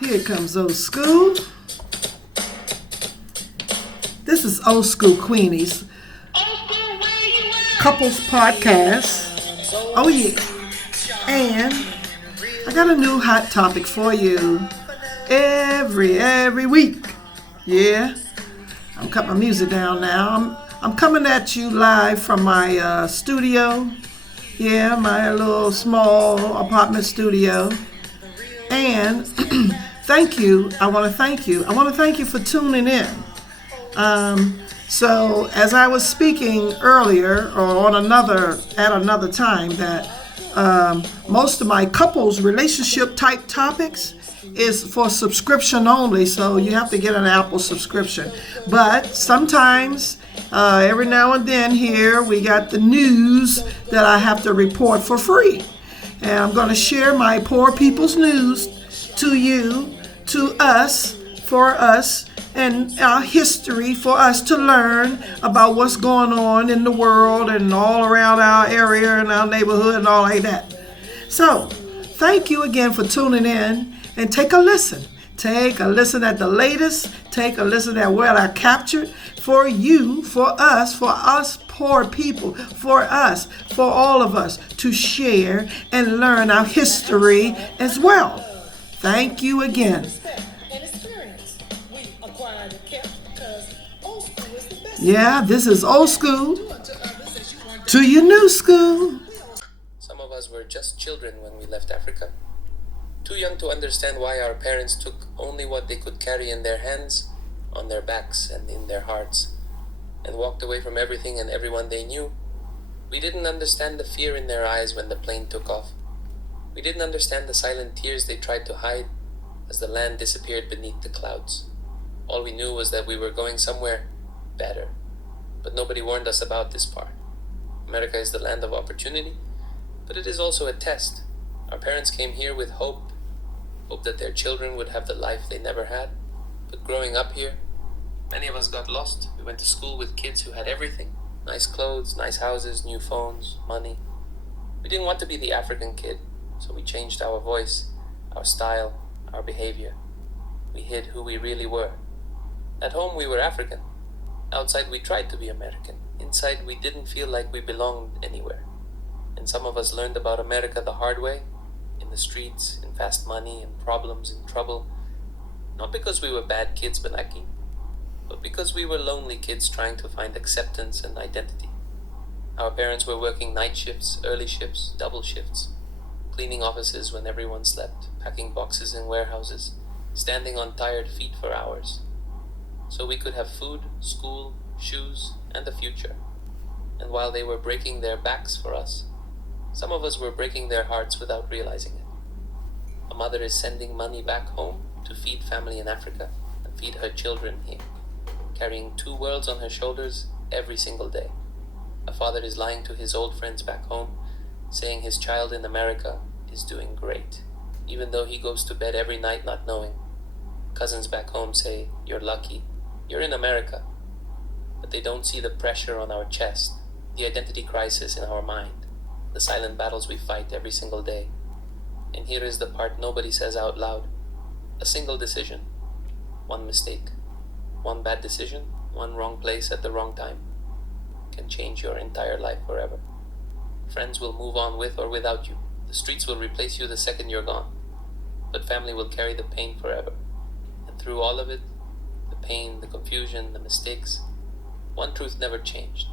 Here comes old school. This is Old School Queenies Couples Podcast. Oh yeah. And I got a new hot topic for you every week. Yeah. I'm cutting my music down now. I'm coming at you live from my studio. Yeah, my little small apartment studio. And thank you. I want to thank you. I want to thank you for tuning in. So as I was speaking earlier, or at another time, that most of my couples relationship type topics is for subscription only. So you have to get an Apple subscription. But sometimes, every now and then here, we got the news that I have to report for free. And I'm going to share my poor people's news to you, to us, for us, and our history for us to learn about what's going on in the world and all around our area and our neighborhood and all like that. So, thank you again for tuning in, and take a listen. Take a listen at the latest. Take a listen at what I captured for you, for us poor people, for us, for all of us to share and learn our history as well. Thank you again. Yeah, this is old school to your new school. Some of us were just children when we left Africa. Too young to understand why our parents took only what they could carry in their hands, on their backs and in their hearts, and walked away from everything and everyone they knew. We didn't understand the fear in their eyes when the plane took off. We didn't understand the silent tears they tried to hide as the land disappeared beneath the clouds. All we knew was that we were going somewhere better. But nobody warned us about this part. America is the land of opportunity, but it is also a test. Our parents came here with hope that their children would have the life they never had. But growing up here, many of us got lost. We went to school with kids who had everything. Nice clothes, nice houses, new phones, money. We didn't want to be the African kid, so we changed our voice, our style, our behavior. We hid who we really were. At home we were African. Outside we tried to be American. Inside we didn't feel like we belonged anywhere. And some of us learned about America the hard way, in the streets, in fast money, in problems, in trouble. Not because we were bad kids, Benaki, but because we were lonely kids trying to find acceptance and identity. Our parents were working night shifts, early shifts, double shifts, cleaning offices when everyone slept, packing boxes in warehouses, standing on tired feet for hours, so we could have food, school, shoes, and a future. And while they were breaking their backs for us, some of us were breaking their hearts without realizing it. A mother is sending money back home to feed family in Africa and feed her children here, carrying 2 worlds on her shoulders every single day. A father is lying to his old friends back home, saying his child in America is doing great, even though he goes to bed every night not knowing. Cousins back home say, "You're lucky, you're in America." But they don't see the pressure on our chest, the identity crisis in our mind, the silent battles we fight every single day. And here is the part nobody says out loud. A single decision, one mistake, one bad decision, one wrong place at the wrong time, can change your entire life forever. Friends will move on with or without you. The streets will replace you the second you're gone. But family will carry the pain forever. And through all of it, the pain, the confusion, the mistakes, one truth never changed.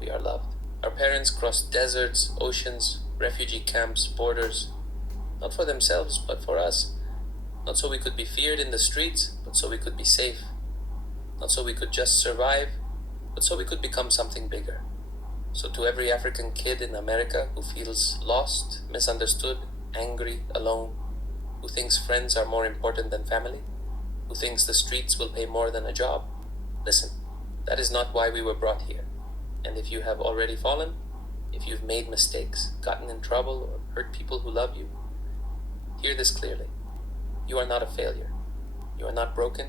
We are loved. Our parents crossed deserts, oceans, refugee camps, borders, not for themselves, but for us. Not so we could be feared in the streets, but so we could be safe. Not so we could just survive, but so we could become something bigger. So to every African kid in America who feels lost, misunderstood, angry, alone, who thinks friends are more important than family, who thinks the streets will pay more than a job, listen, that is not why we were brought here. And if you have already fallen, if you've made mistakes, gotten in trouble, or hurt people who love you, hear this clearly. You are not a failure. You are not broken.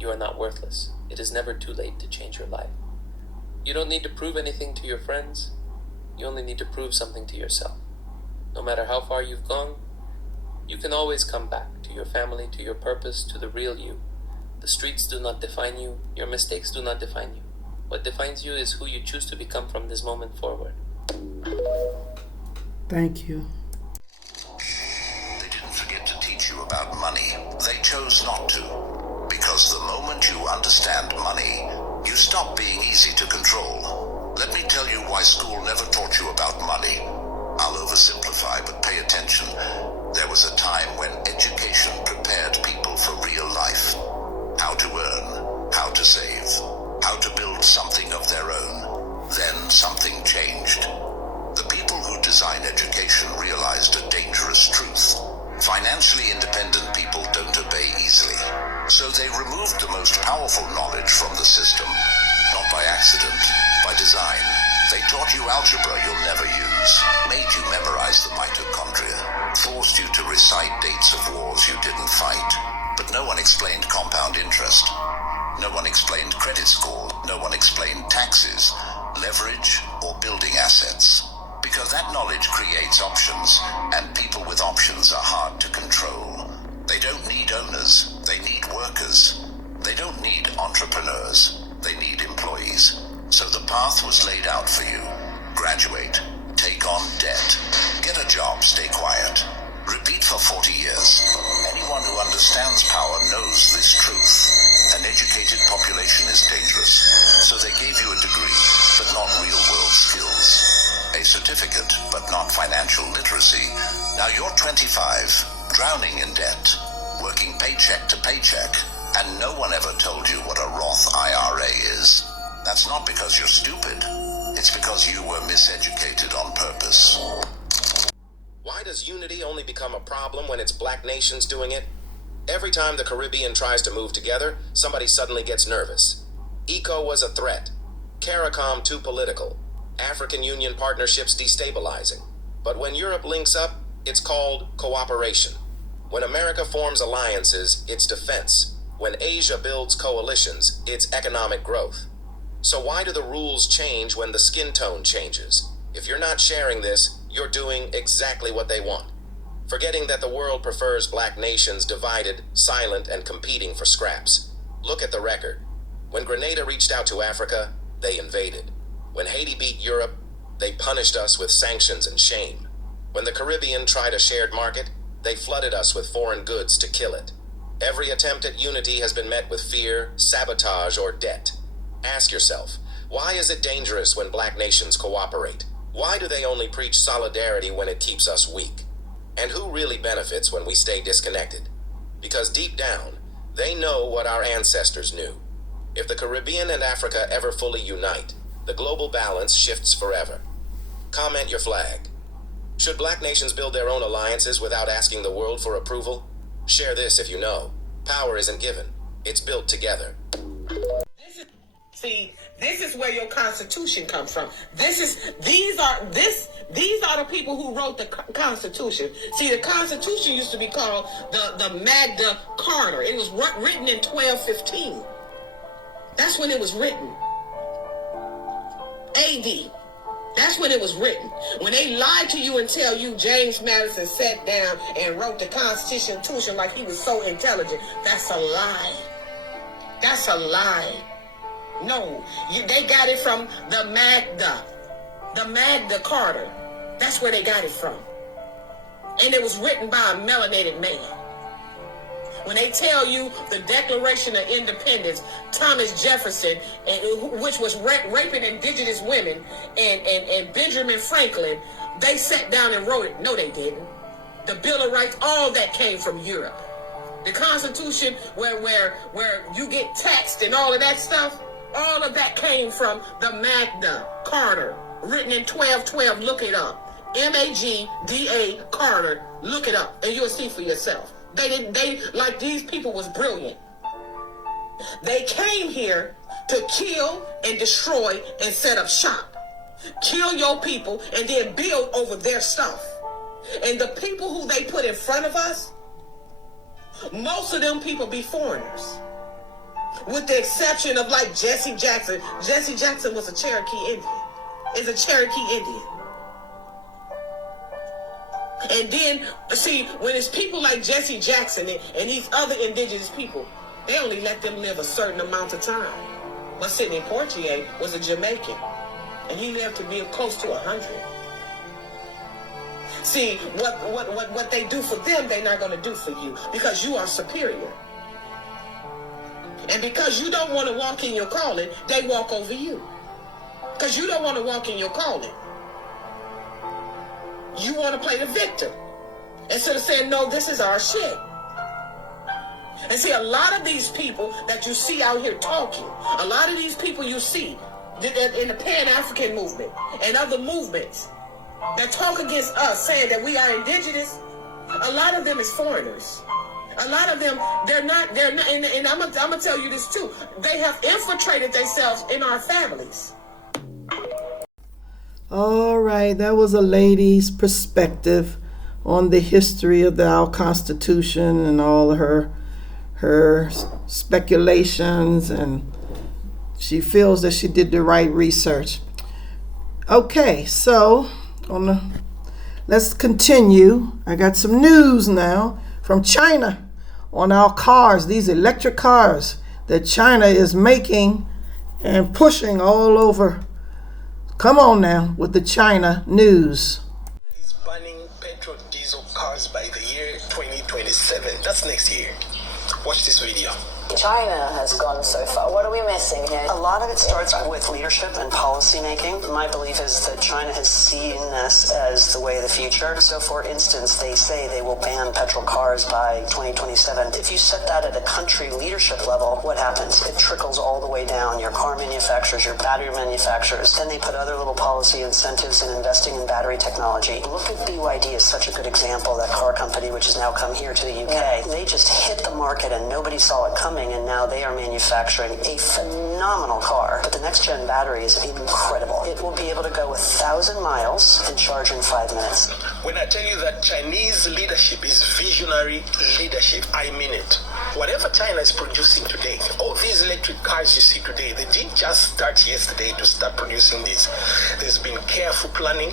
You are not worthless. It is never too late to change your life. You don't need to prove anything to your friends. You only need to prove something to yourself. No matter how far you've gone, You can always come back to your family, to your purpose, to the real you. The streets do not define you. Your mistakes do not define you. What defines you is who you choose to become from this moment forward. Thank you. They didn't forget to teach you about money. They chose not to. Because the moment you understand money, you stop being easy to control. Let me tell you why school never taught you about money. I'll oversimplify, but pay attention. There was a time when education prepared people for real life. How to earn, how to save, how to build something of their own. Then something changed. The people who design education realized a dangerous truth. Financially independent people don't obey easily. So they removed the most powerful knowledge from the system. Not by accident, by design. They taught you algebra you'll never use, made you memorize the mitochondria, forced you to recite dates of wars you didn't fight. But no one explained compound interest. No one explained credit score. No one explained taxes, leverage, or building assets. Because that knowledge creates options, and people with options are hard to control. They don't need owners, they need workers. They don't need entrepreneurs, they need employees. So the path was laid out for you. Graduate, take on debt, get a job, stay quiet. Repeat for 40 years. Anyone who understands power knows this truth. An educated population is dangerous. So they gave you a degree, but not real-world skills. A certificate, but not financial literacy. Now you're 25, drowning in debt, working paycheck to paycheck, and no one ever told you what a Roth IRA is. That's not because you're stupid. It's because you were miseducated on purpose. Why does unity only become a problem when it's black nations doing it? Every time the Caribbean tries to move together, somebody suddenly gets nervous. ECO was a threat. CARICOM too political. African Union partnerships destabilizing. But when Europe links up, it's called cooperation. When America forms alliances, it's defense. When Asia builds coalitions, it's economic growth. So why do the rules change when the skin tone changes? If you're not sharing this, you're doing exactly what they want. Forgetting that the world prefers black nations divided, silent, and competing for scraps. Look at the record. When Grenada reached out to Africa, they invaded. When Haiti beat Europe, they punished us with sanctions and shame. When the Caribbean tried a shared market, they flooded us with foreign goods to kill it. Every attempt at unity has been met with fear, sabotage, or debt. Ask yourself, why is it dangerous when black nations cooperate? Why do they only preach solidarity when it keeps us weak? And who really benefits when we stay disconnected? Because deep down, they know what our ancestors knew. If the Caribbean and Africa ever fully unite, the global balance shifts forever. Comment your flag. Should black nations build their own alliances without asking the world for approval? Share this if you know. Power isn't given. It's built together. See, this is where your Constitution comes from. These are the people who wrote the Constitution. See, the Constitution used to be called the Magna Carta. It was written in 1215. That's when it was written. AD. That's when it was written. When they lied to you and tell you James Madison sat down and wrote the Constitution like he was so intelligent, that's a lie. That's a lie. No, they got it from the Magna Carta. That's where they got it from. And it was written by a melanated man. When they tell you the Declaration of Independence, Thomas Jefferson, which was raping indigenous women, and Benjamin Franklin, they sat down and wrote it. No, they didn't. The Bill of Rights, all that came from Europe. The Constitution, where you get taxed and all of that stuff, all of that came from the Magna Carta, written in 1212. Look it up. Magda Carter. Look it up, and you'll see for yourself. Like these people was brilliant. They came here to kill and destroy and set up shop. Kill your people and then build over their stuff. And the people who they put in front of us, most of them people be foreigners. With the exception of like Jesse Jackson. Jesse Jackson was a Cherokee Indian. Is a Cherokee Indian. And then, see, when it's people like Jesse Jackson and these other indigenous people, they only let them live a certain amount of time. But Sidney Poitier was a Jamaican, and he lived to be close to 100. See, what they do for them, they're not going to do for you, because you are superior. And because you don't want to walk in your calling, they walk over you. Because you don't want to walk in your calling. You want to play the victim instead of saying, no, this is our shit. And see, a lot of these people that you see out here talking, a lot of these people you see in the Pan-African movement and other movements that talk against us, saying that we are indigenous, a lot of them is foreigners. A lot of them, they're not, and I'm gonna tell you this too, they have infiltrated themselves in our families. All right, that was a lady's perspective on the history of our Constitution and all her speculations, and she feels that she did the right research. Okay, so let's continue. I got some news now from China on our cars, these electric cars that China is making and pushing all over. Come on now with the China news. Is banning petrol diesel cars by the year 2027. That's next year. Watch this video. China has gone so far. What are we missing here? A lot of it starts with leadership and policy making. My belief is that China has seen this as the way of the future. So, for instance, they say they will ban petrol cars by 2027. If you set that at a country leadership level, what happens? It trickles all the way down. Your car manufacturers, your battery manufacturers. Then they put other little policy incentives in investing in battery technology. Look at BYD as such a good example, that car company which has now come here to the UK. They just hit the market and nobody saw it coming, and now they are manufacturing a phenomenal car. But the next gen battery is incredible. It will be able to go 1,000 miles and charge in 5 minutes. When I tell you that Chinese leadership is visionary leadership, I mean it. Whatever China is producing today, all these electric cars you see today, they didn't just start yesterday to start producing these. There's been careful planning.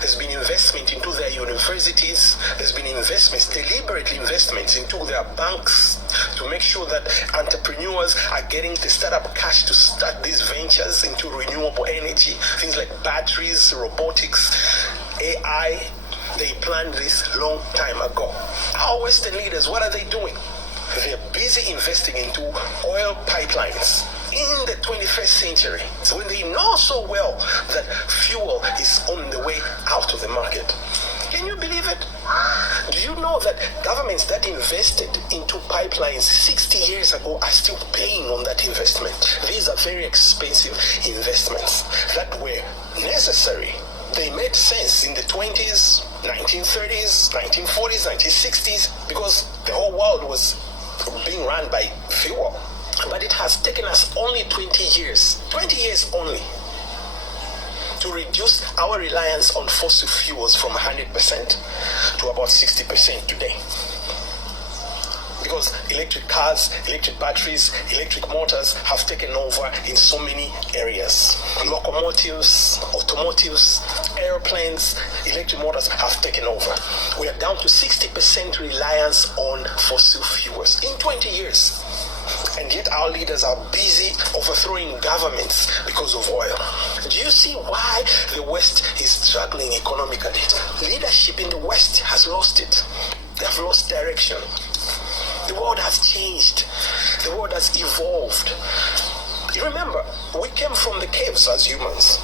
There's been investment into their universities. There's been investments, deliberate investments into their banks to make sure that entrepreneurs are getting the startup cash to start these ventures into renewable energy, things like batteries, robotics, AI. They planned this long time ago. Our Western leaders, what are they doing? They're busy investing into oil pipelines in the 21st century, so when they know so well that fuel is on the way out of the market. Can you believe it? Do you know that governments that invested into pipelines 60 years ago are still paying on that investment? These are very expensive investments that were necessary. They made sense in the 20s, 1930s, 1940s, 1960s, because the whole world was being run by fuel. But it has taken us only 20 years only, to reduce our reliance on fossil fuels from 100% to about 60% today. Because electric cars, electric batteries, electric motors have taken over in so many areas. Locomotives, automotives, airplanes, electric motors have taken over. We are down to 60% reliance on fossil fuels in 20 years. And yet our leaders are busy overthrowing governments because of oil. Do you see why the West is struggling economically? Leadership in the West has lost it. They have lost direction. The world has changed. The world has evolved. You remember, we came from the caves as humans,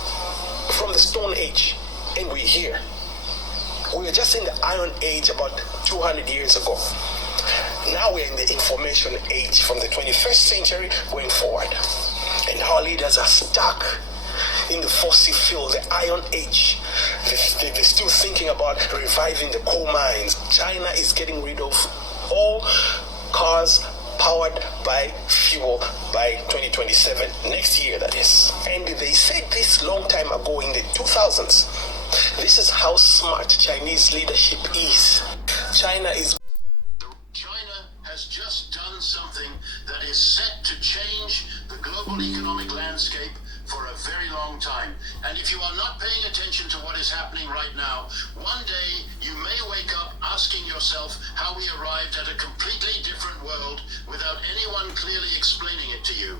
from the Stone Age, and we're here. We were just in the Iron Age about 200 years ago. Now we're in the information age, from the 21st century going forward. And our leaders are stuck in the fossil fuel, the Iron Age. They're still thinking about reviving the coal mines. China is getting rid of all cars powered by fuel by 2027, next year that is. And they said this long time ago in the 2000s. This is how smart Chinese leadership is. China has just done something that is set to change the global economic landscape for a very long time. And if you are not paying attention to what is happening right now, one day you may wake up asking yourself how we arrived at a completely different world without anyone clearly explaining it to you.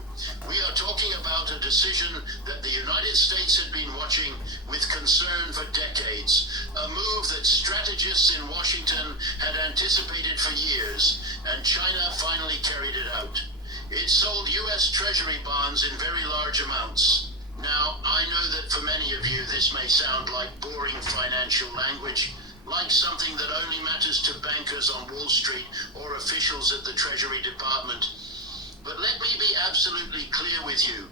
We are talking about a decision that the United States had been watching with concern for decades, a move that strategists in Washington had anticipated for years, and China finally carried it out. It sold U.S. Treasury bonds in very large amounts. Now, I know that for many of you this may sound like boring financial language, like something that only matters to bankers on Wall Street or officials at the Treasury Department. But let me be absolutely clear with you.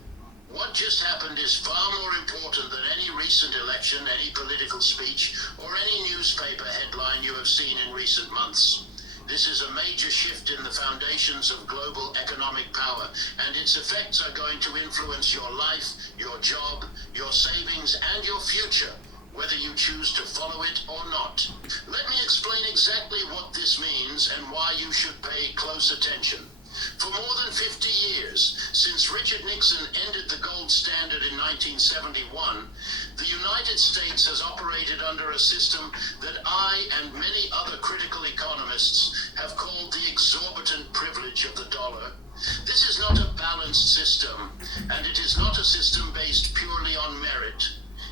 What just happened is far more important than any recent election, any political speech, or any newspaper headline you have seen in recent months. This is a major shift in the foundations of global economic power, and its effects are going to influence your life, your job, your savings, and your future, whether you choose to follow it or not. Let me explain exactly what this means and why you should pay close attention. For more than 50 years, since Richard Nixon ended the gold standard in 1971, the United States has operated under a system that I and many other critical economists have called the exorbitant privilege of the dollar. This is not a balanced system, and it is not a system based purely on merit.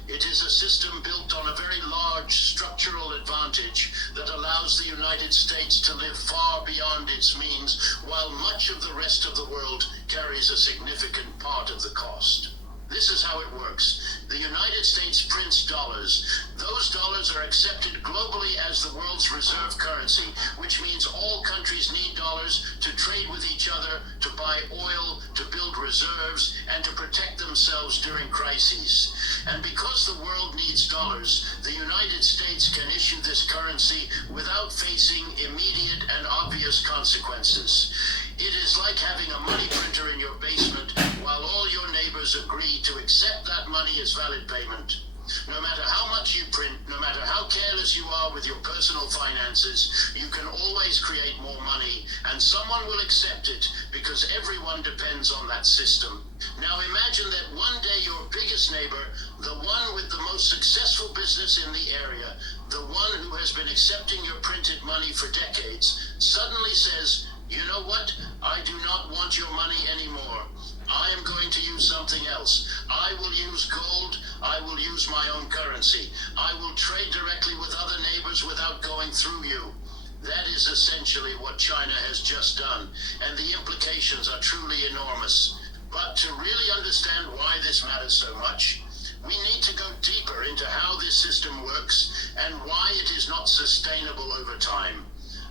It is a system built on a very large structural advantage that allows the United States to live far beyond its means, while much of the rest of the world carries a significant part of the cost. This is how it works. The United States prints dollars. Those dollars are accepted globally as the world's reserve currency, which means all countries need dollars to trade with each other, to buy oil, to build reserves, and to protect themselves during crises. And because the world needs dollars, the United States can issue this currency without facing immediate and obvious consequences. It is like having a money printer in your basement while all your neighbors agree to accept that money as valid payment. No matter how much you print, no matter how careless you are with your personal finances, you can always create more money, and someone will accept it because everyone depends on that system. Now imagine that one day your biggest neighbor, the one with the most successful business in the area, the one who has been accepting your printed money for decades, suddenly says, "You know what? I do not want your money anymore. I am going to use something else. I will use gold. I will use my own currency. I will trade directly with other neighbors without going through you." That is essentially what China has just done, and the implications are truly enormous. But to really understand why this matters so much, we need to go deeper into how this system works and why it is not sustainable over time.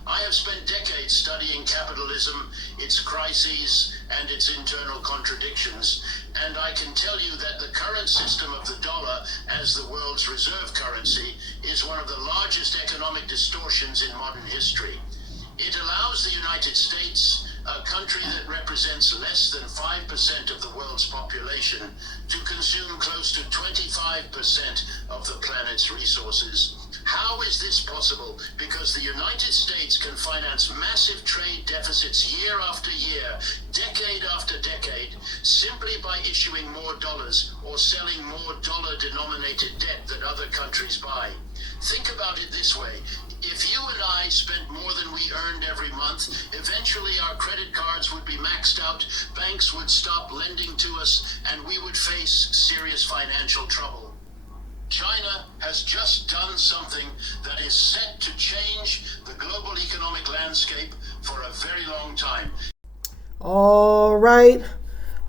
I have spent decades studying capitalism, its crises, and its internal contradictions, and I can tell you that the current system of the dollar as the world's reserve currency is one of the largest economic distortions in modern history. It allows the United States, a country that represents less than 5% of the world's population, to consume close to 25% of the planet's resources. How is this possible? Because the United States can finance massive trade deficits year after year, decade after decade, simply by issuing more dollars or selling more dollar-denominated debt that other countries buy. Think about it this way. If you and I spent more than we earned every month, eventually our credit cards would be maxed out, banks would stop lending to us, and we would face serious financial trouble. China has just done something that is set to change the global economic landscape for a very long time. All right.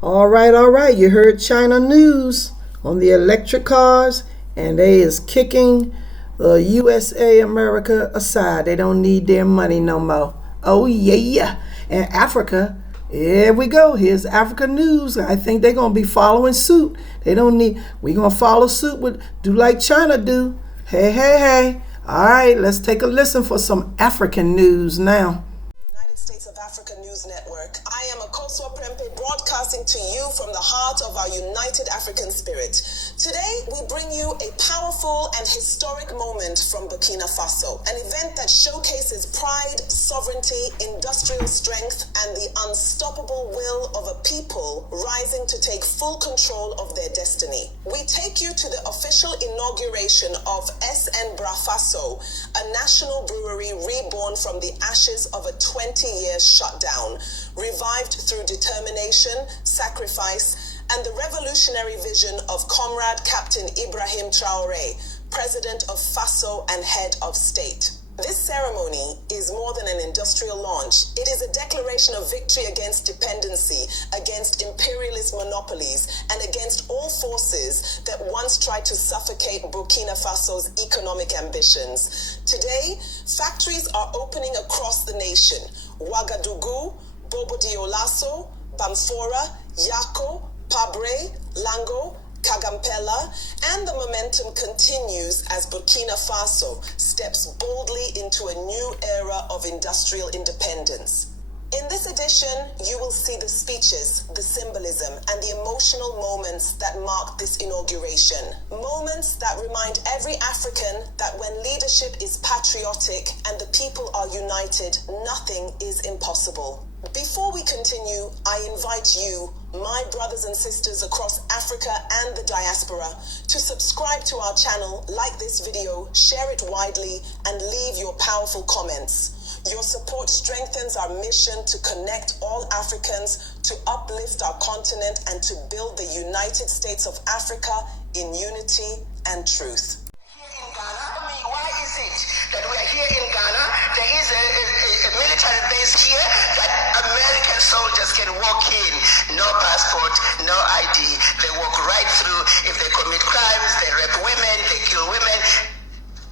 You heard China news on the electric cars, and they is kicking the USA, America aside. They don't need their money no more. Oh, yeah. And Africa, here we go. Here's Africa news. I think they're going to be following suit. We're going to follow suit do like China do. Hey. All right, let's take a listen for some African news now. United States of Africa News Network. I am Akosua Prempe, broadcasting to you from the heart of our united African spirit. Today, we bring you a powerful and historic moment from Burkina Faso, an event that showcases pride, sovereignty, industrial strength, and the unstoppable will of a people rising to take full control of their destiny. We take you to the official inauguration of SN Brafaso, a national brewery reborn from the ashes of a 20-year shutdown, revived through determination, sacrifice, and the revolutionary vision of Comrade Captain Ibrahim Traoré, President of Faso and Head of State. This ceremony is more than an industrial launch. It is a declaration of victory against dependency, against imperialist monopolies, and against all forces that once tried to suffocate Burkina Faso's economic ambitions. Today, factories are opening across the nation. Ouagadougou, Bobo Dioulasso, Bamfora, Yako, Pabre, Lango, Kagampela, and the momentum continues as Burkina Faso steps boldly into a new era of industrial independence. In this edition, you will see the speeches, the symbolism, and the emotional moments that mark this inauguration. Moments that remind every African that when leadership is patriotic and the people are united, nothing is impossible. Before we continue, I invite you, my brothers and sisters across Africa and the diaspora, to subscribe to our channel, like this video, share it widely, and leave your powerful comments. Your support strengthens our mission to connect all Africans, to uplift our continent, and to build the United States of Africa in unity and truth. Why is it that we are here in Ghana? There is a military base here that American soldiers can walk in, no passport, no ID. They walk right through. If they commit crimes, they rape women, they kill women.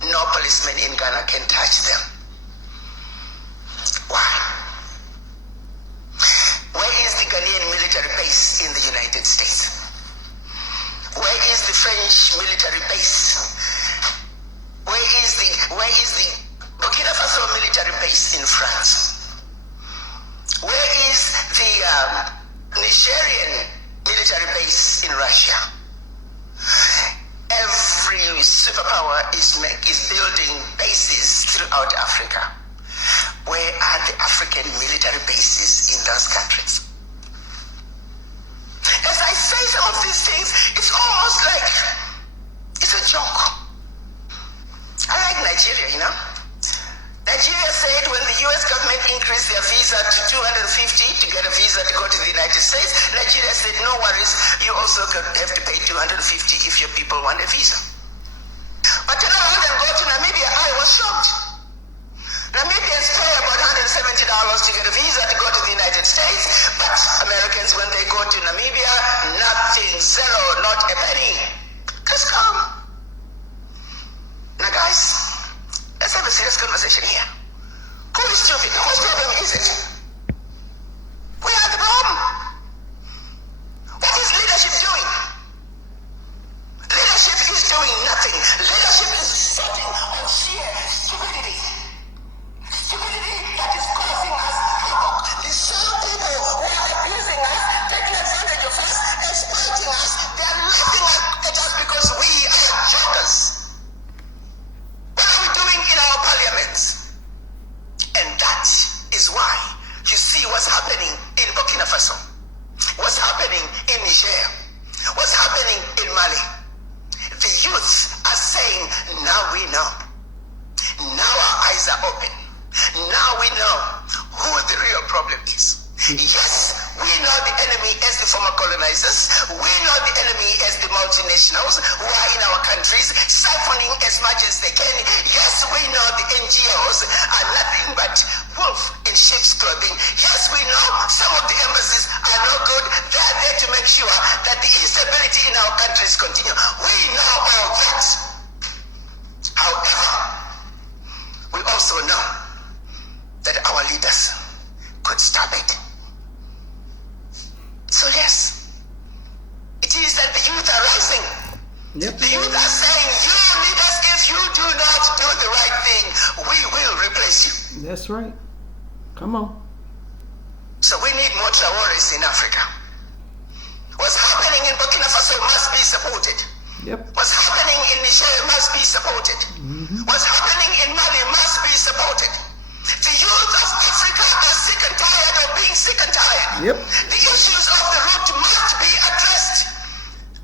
No policeman in Ghana can touch them. Why? Where is the Ghanaian military base in the United States? Where is the French military base? Where is the Burkina Faso military base in France? Where is the Nigerian military base in Russia? Every superpower is building bases throughout Africa. Where are the African military bases in those countries? As I say some of these things, it's almost like it's a joke. I like Nigeria, you know. Nigeria said when the US government increased their visa to $250 to get a visa to go to the United States, Nigeria said, no worries, you also have to pay $250 if your people want a visa. But when I wanted to go to Namibia, I was shocked. Namibians pay about $170 to get a visa to go to the United States, but Americans, when they go to Namibia, nothing, zero, not a penny. Just come. Now guys, let's have a serious conversation here. Who is stupid? Whose problem is it? We are the problem. What is leadership doing? Leadership is doing nothing. Leadership is sitting on sheer stupidity. Stupidity that is causing us havoc. The same people who are abusing us, taking advantage of us, exploiting us, they are laughing at us because we are jokers. In our parliaments. And that is why you see what's happening in Burkina Faso, what's happening in Niger, what's happening in Mali. The youths are saying, now we know. Now our eyes are open. Now we know who the real problem is. Yes, we know the enemy as the former colonizers. We know the enemy as the multinationals who are in our countries, siphoning as much as they can. Yes, we know the NGOs are nothing but wolf in sheep's clothing. Yes, we know some of the embassies are no good. They are there to make sure that the instability in our countries continue. We know all that. However, we also know that our leaders could stop it. So yes, it is that the youth are rising. Yep. The youth are saying, you leaders, if you do not do the right thing, we will replace you. That's right. Come on. So we need more Traores in Africa. What's happening in Burkina Faso must be supported. Yep. What's happening in Niger must be supported. What's happening in Mali must be supported. The youth of Africa are sick and tired of being sick and tired. Yep. The issues of the root must be addressed.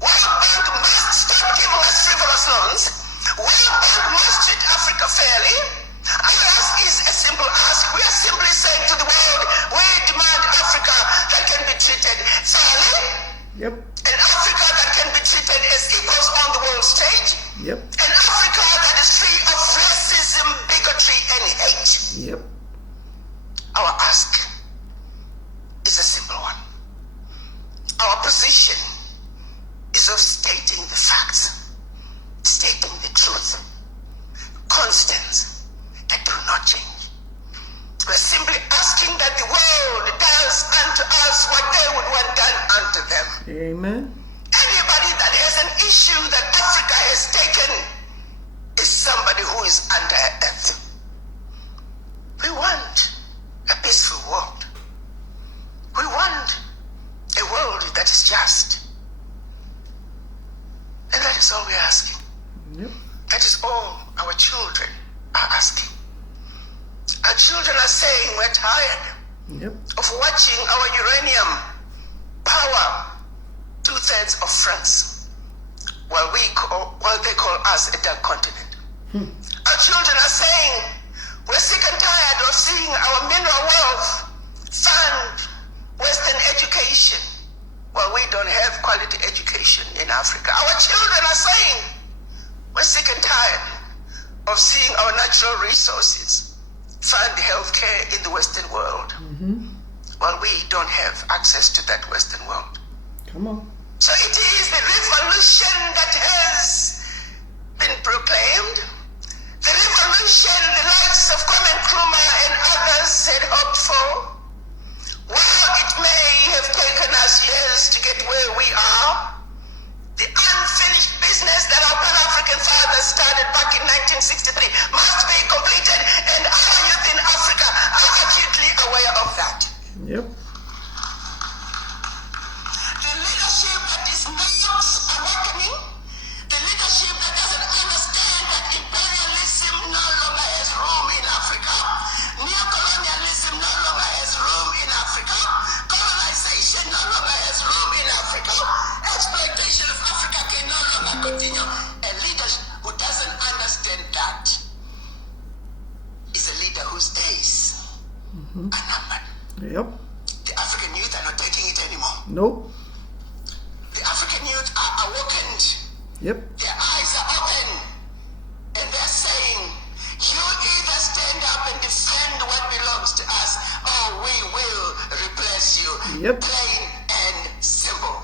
World Bank must stop giving us frivolous loans. World Bank must treat Africa fairly. Our ask is a simple ask. We are simply saying to the world, we demand Africa that can be treated fairly. Yep. An Africa that can be treated as equals on the world stage. Yep. An Africa that is free of racism, bigotry, and hate. Yep. Our ask is a simple one. Our position is of stating the facts, stating the truth, constants that do not change. We're simply asking that the world does unto us what they would want done unto them. Amen. Anybody that has an issue that Africa has taken is somebody who is under earth. We want a peaceful world. We want a world that is just. And that is all we're asking. Yep. That is all our children are asking. Our children are saying we're tired Yep. of watching our uranium power 2/3 of France, while they call us a dark continent. Our children are saying we're sick and tired of seeing our mineral wealth fund Western education, while we don't have quality education in Africa. Our children are saying we're sick and tired of seeing our natural resources fund healthcare in the Western world, while we don't have access to that Western world. Come on. So it is the revolution that has been proclaimed. The revolution the likes of Kwame Nkrumah and others had hoped for. While it may have taken us years to get where we are, the unfinished business that our Pan-African fathers started back in 1963 must be completed, and our youth in Africa are acutely aware of that. Yep. The leadership that is not awakening, the leadership that doesn't understand that imperialism no longer has room in Africa, neocolonialism no longer has room in Africa, colonization no longer has room in Africa, exploitation of Africa can no longer continue. A leader who doesn't understand that is a leader whose days are numbered. Yep. The African youth are not taking it anymore. Nope. The African youth are awakened. Yep. Their eyes are open. And they're saying, you either stand up and defend what belongs to us, or we will replace you. Yep. Plain and simple.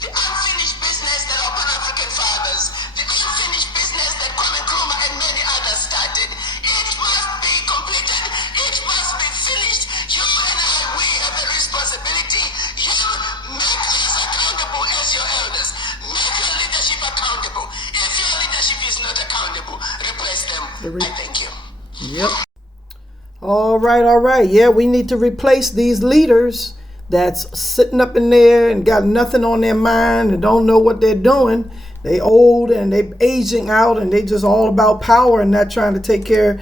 The unfinished business that our Pan-African fathers, the unfinished business that Kwame Nkrumah and many others started, it must be completed. It must be finished. You and I, we have a responsibility. You make us accountable as your elders. Make your leadership accountable. If your leadership is not accountable, replace them. I thank you. Yep. All right. Yeah, we need to replace these leaders that's sitting up in there and got nothing on their mind and don't know what they're doing. They old and they aging out and they just all about power and not trying to take care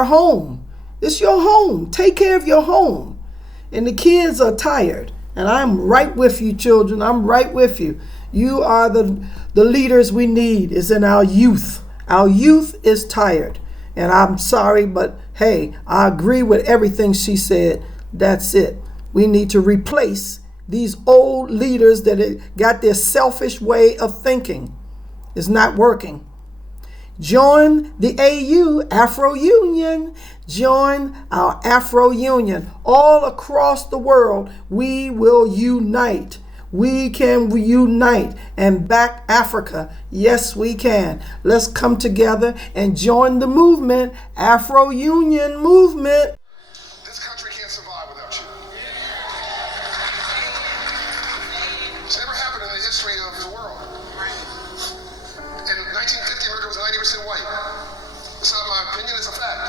of home. It's your home. Take care of your home. And the kids are tired. And I'm right with you, children. I'm right with you. You are the leaders we need is in our youth. Our youth is tired. And I'm sorry, but hey, I agree with everything she said. That's it. We need to replace these old leaders that got their selfish way of thinking. It's not working. Join the AU, Afro Union. Join our Afro Union. All across the world, we will unite. We can unite and back Africa. Yes, we can. Let's come together and join the movement, Afro Union movement. This country can't survive without you. It's never happened in the history of the world. In 1950, America was 90% white. It's not my opinion, it's a fact.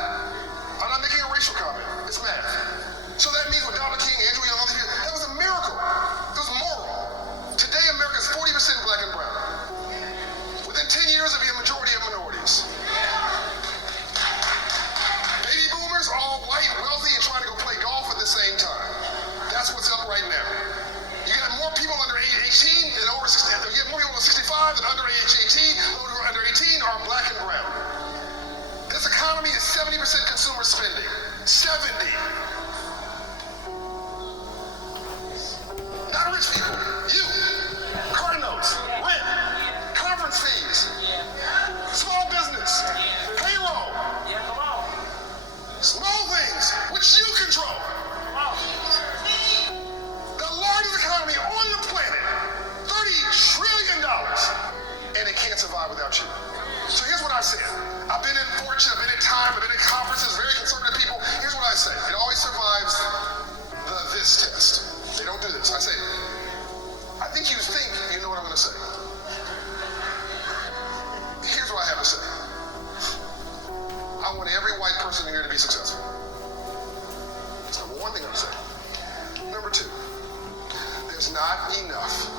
I'm not making a racial comment. It's math. So that means when Dr. King That's number one thing I'm saying. Number two, there's not enough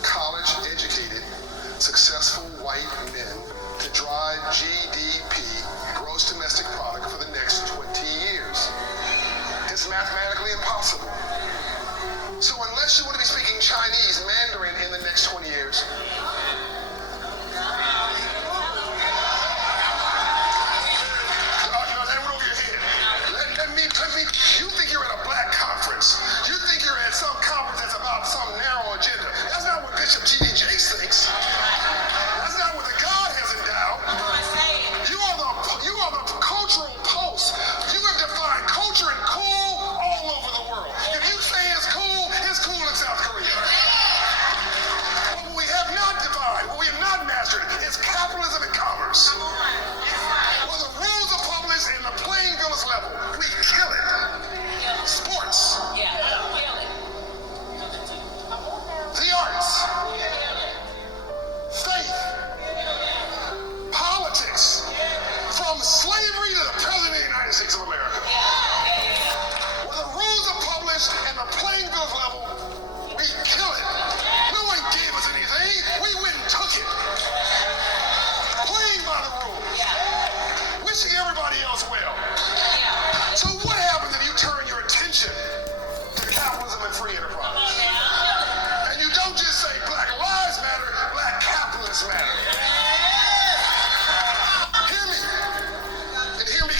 college-educated, successful white men to drive GDP, gross domestic product, for the next 20 years. It's mathematically impossible. So unless you want to be speaking Chinese, Mandarin in the next 20 years, you think you're at a black conference. You think you're at some conference that's about some narrow agenda. That's not what Bishop T.D. Jakes thinks. That's not what the God has endowed. You are the cultural pulse. You have defined culture and cool all over the world. If you say it's cool in South Korea. But what we have not defined, what we have not mastered, is capitalism and commerce. Well, the rules are published and the playing field is level. We kill it. Sports. The arts. Faith. Politics. From slavery to the President of the United States of America. Where the rules are published and the playing field is level, we kill it. No one gave us anything. We went and took it. Playing by the rules. Wishing everybody else well. So what happens if you turn your attention to capitalism and free enterprise? And you don't just say Black Lives Matter, Black Capitalists Matter. Hear me. And hear me.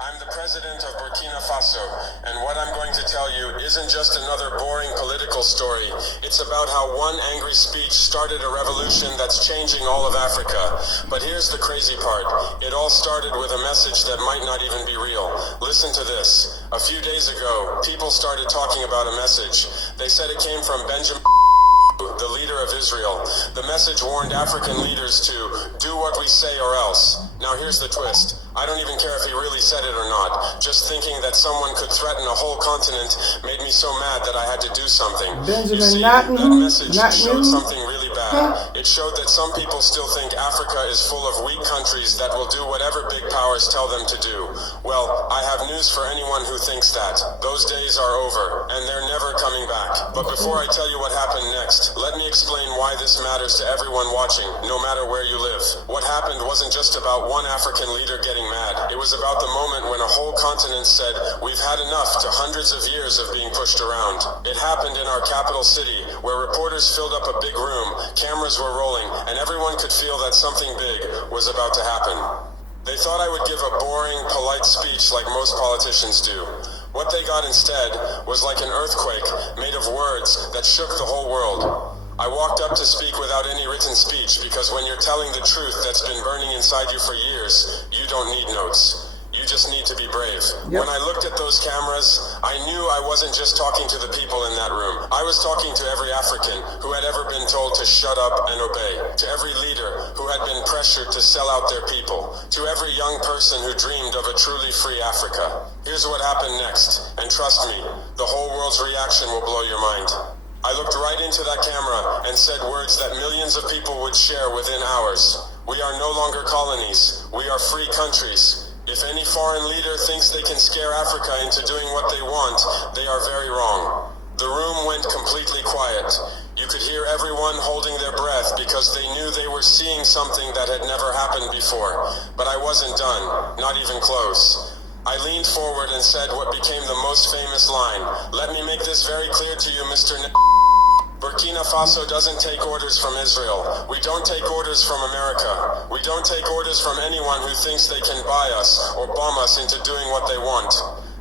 I'm the president of Burkina Faso, and what I'm going to tell you isn't just another boring political story. It's about how one angry speech started a revolution that's changing all of Africa. But here's the crazy part. It all started with a message that might not even be real. Listen to this. A few days ago, people started talking about a message. They said it came from Benjamin, the leader of Israel. The message warned African leaders to do what we say or else. Now here's the twist. I don't even care if he really said it or not. Just thinking that someone could threaten a whole continent made me so mad that I had to do something. You see, that message showed something really bad. It showed that some people still think Africa is full of weak countries that will do whatever big powers tell them to do. Well, I have news for anyone who thinks that. Those days are over, and they're never coming back. But before I tell you what happened next, let me explain why this matters to everyone watching, no matter where you live. What happened wasn't just about one African leader getting mad. It was about the moment when a whole continent said, we've had enough, to hundreds of years of being pushed around. It happened in our capital city, where reporters filled up a big room, cameras were rolling, and everyone could feel that something big was about to happen. They thought I would give a boring, polite speech like most politicians do. What they got instead was like an earthquake made of words that shook the whole world. I walked up to speak without any written speech because when you're telling the truth that's been burning inside you for years, you don't need notes. You just need to be brave. When I looked at those cameras, I knew I wasn't just talking to the people in that room. I was talking to every African who had ever been told to shut up and obey, to every leader who had been pressured to sell out their people, to every young person who dreamed of a truly free Africa. Here's what happened next, and trust me, the whole world's reaction will blow your mind. I looked right into that camera and said words that millions of people would share within hours. We are no longer colonies. We are free countries. If any foreign leader thinks they can scare Africa into doing what they want, they are very wrong. The room went completely quiet. You could hear everyone holding their breath because they knew they were seeing something that had never happened before. But I wasn't done, not even close. I leaned forward and said what became the most famous line. Let me make this very clear to you, Mr. Burkina Faso doesn't take orders from Israel. We don't take orders from America. We don't take orders from anyone who thinks they can buy us or bomb us into doing what they want.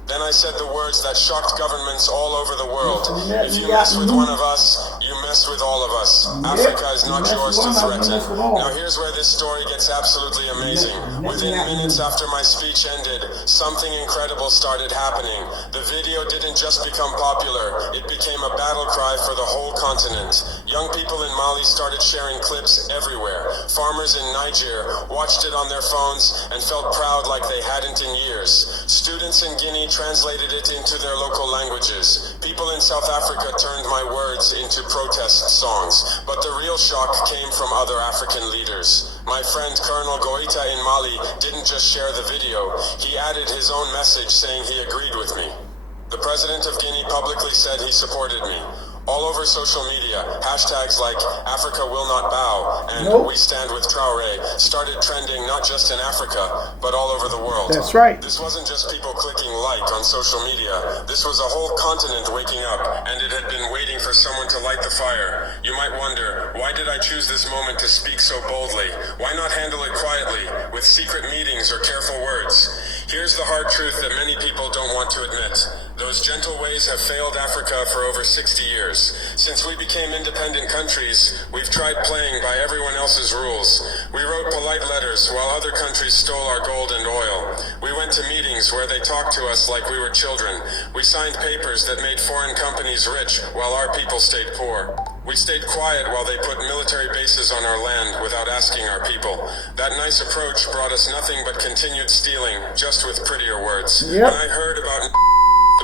Then I said the words that shocked governments all over the world. If you mess with one of us, you mess with all of us. Africa is not yours to threaten. Now here's where this story gets absolutely amazing. Within minutes after my speech ended, something incredible started happening. The video didn't just become popular, it became a battle cry for the whole continent. Young people in Mali started sharing clips everywhere. Farmers in Niger watched it on their phones and felt proud like they hadn't in years. Students in Guinea translated it into their local languages. People in South Africa turned my words into protest songs. But the real shock came from other African leaders. My friend Colonel Goita in Mali didn't just share the video, he added his own message saying he agreed with me. The president of Guinea publicly said he supported me. All over social media, hashtags like Africa will not bow and we stand with Traoré started trending not just in Africa, but all over the world. That's right. This wasn't just people clicking like on social media. This was a whole continent waking up, and it had been waiting for someone to light the fire. You might wonder, why did I choose this moment to speak so boldly? Why not handle it quietly, with secret meetings or careful words? Here's the hard truth that many people don't want to admit. Those gentle ways have failed Africa for over 60 years. Since we became independent countries, we've tried playing by everyone else's rules. We wrote polite letters while other countries stole our gold and oil. We went to meetings where they talked to us like we were children. We signed papers that made foreign companies rich while our people stayed poor. We stayed quiet while they put military bases on our land without asking our people. That nice approach brought us nothing but continued stealing, just with prettier words. Yep. When I heard about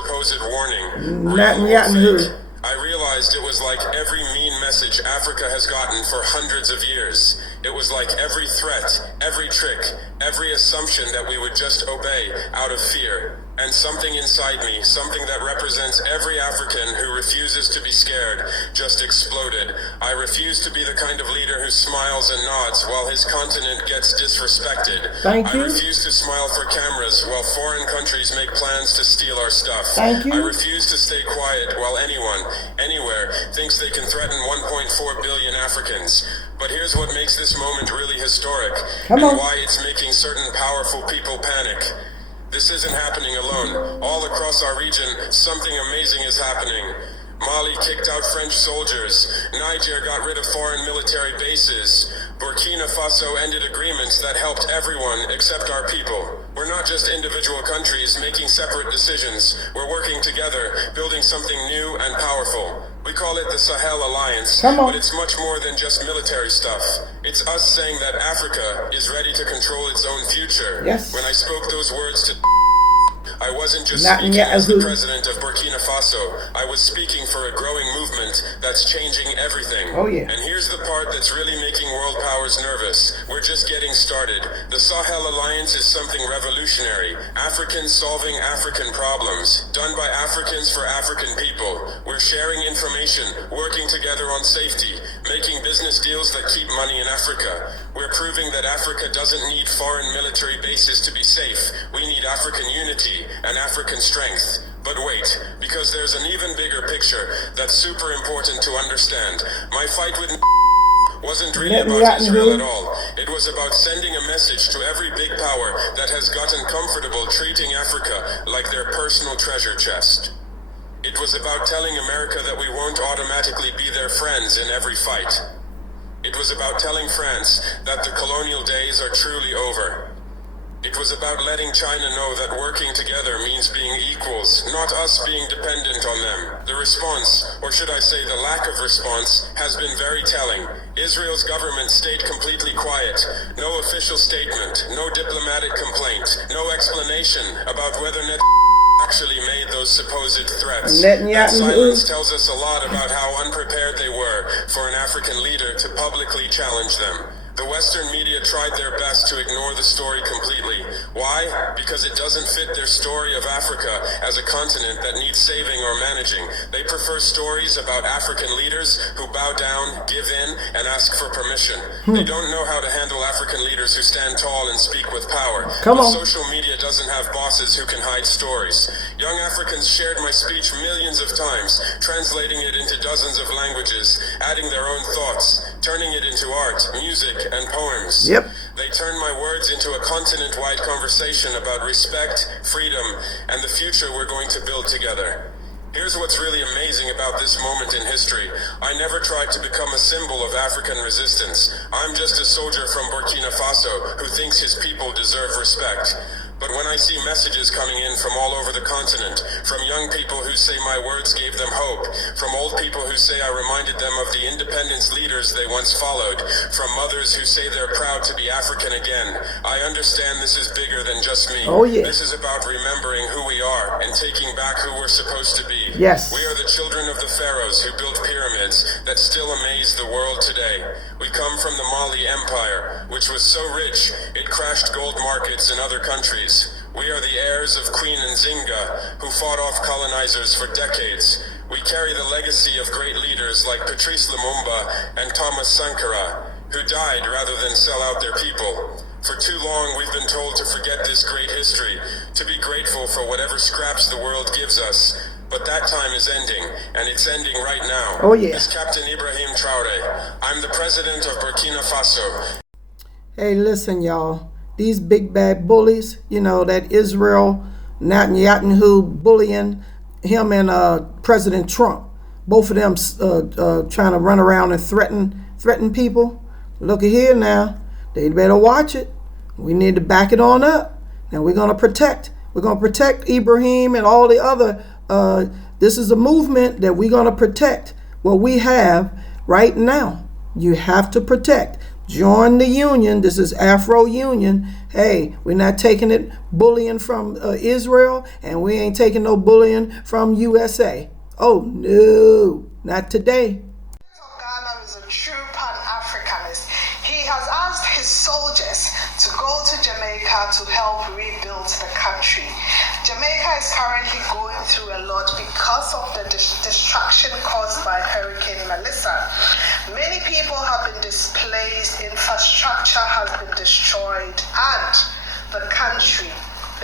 supposed warning, Netanyahue. I realized it was like every mean message Africa has gotten for hundreds of years. It was like every threat, every trick, every assumption that we would just obey out of fear. And something inside me, something that represents every African who refuses to be scared, just exploded. I refuse to be the kind of leader who smiles and nods while his continent gets disrespected. Thank you. I refuse to smile for cameras while foreign countries make plans to steal our stuff. Thank you. I refuse to stay quiet while anyone, anywhere, thinks they can threaten 1.4 billion Africans. But here's what makes this moment really historic, and why it's making certain powerful people panic. This isn't happening alone. All across our region, something amazing is happening. Mali kicked out French soldiers. Niger got rid of foreign military bases. Burkina Faso ended agreements that helped everyone except our people. We're not just individual countries making separate decisions. We're working together, building something new and powerful. We call it the Sahel Alliance, but it's much more than just military stuff. It's us saying that Africa is ready to control its own future. Yes. When I spoke those words to I wasn't just speaking as the president of Burkina Faso. I was speaking for a growing movement that's changing everything. Oh, yeah. And here's the part that's really making world powers nervous. We're just getting started. The Sahel Alliance is something revolutionary. Africans solving African problems. Done by Africans for African people. We're sharing information, working together on safety, making business deals that keep money in Africa. We're proving that Africa doesn't need foreign military bases to be safe. We need African unity and African strength. But wait, because there's an even bigger picture that's super important to understand. My fight with wasn't really about Israel at all. It was about sending a message to every big power that has gotten comfortable treating Africa like their personal treasure chest. It was about telling America that we won't automatically be their friends in every fight. It was about telling France that the colonial days are truly over. It was about letting China know that working together means being equals, not us being dependent on them. The response, or should I say the lack of response, has been very telling. Israel's government stayed completely quiet. No official statement, no diplomatic complaint, no explanation about whether actually made those supposed threats. That silence tells us a lot about how unprepared they were for an African leader to publicly challenge them. The Western media tried their best to ignore the story completely. Why? Because it doesn't fit their story of Africa as a continent that needs saving or managing. They prefer stories about African leaders who bow down, give in, and ask for permission. They don't know how to handle African leaders who stand tall and speak with power. Social media doesn't have bosses who can hide stories. Young Africans shared my speech millions of times, translating it into dozens of languages, adding their own thoughts, turning it into art, music, and poems. They turned my words into a continent-wide conversation about respect, freedom, and the future we're going to build together. Here's what's really amazing about this moment in history. I never tried to become a symbol of African resistance. I'm just a soldier from Burkina Faso who thinks his people deserve respect. But when I see messages coming in from all over the continent, from young people who say my words gave them hope, from old people who say I reminded them of the independence leaders they once followed, from mothers who say they're proud to be African again, I understand this is bigger than just me. This is about remembering who we are and taking back who we're supposed to be. Yes. We are the children of the pharaohs who built pyramids that still amaze the world today. We come from the Mali Empire, which was so rich it crashed gold markets in other countries. We are the heirs of Queen Nzinga, who fought off colonizers for decades. We carry the legacy of great leaders like Patrice Lumumba and Thomas Sankara, who died rather than sell out their people. For too long, we've been told to forget this great history, to be grateful for whatever scraps the world gives us. But that time is ending, and it's ending right now. Oh, yeah. As Captain Ibrahim Traore, I'm the president of Burkina Faso. Hey, listen, y'all. These big bad bullies, you know, that Israel, Netanyahu bullying him and President Trump. Both of them trying to run around and threaten people. Look at here now. They better watch it. We need to back it on up. Now we're going to protect Ibrahim and all the other. This is a movement that we're going to protect what we have right now. You have to protect. Join the union. This is Afro Union. Hey, we're not taking it bullying from Israel, and we ain't taking no bullying from USA. Oh, no, not today. Ghana is a true Pan-Africanist. He has asked his soldiers to go to Jamaica to help rebuild the country. Jamaica is currently going through a lot because of the destruction caused by Hurricane Melissa. Many people have been displaced, infrastructure has been destroyed, and the country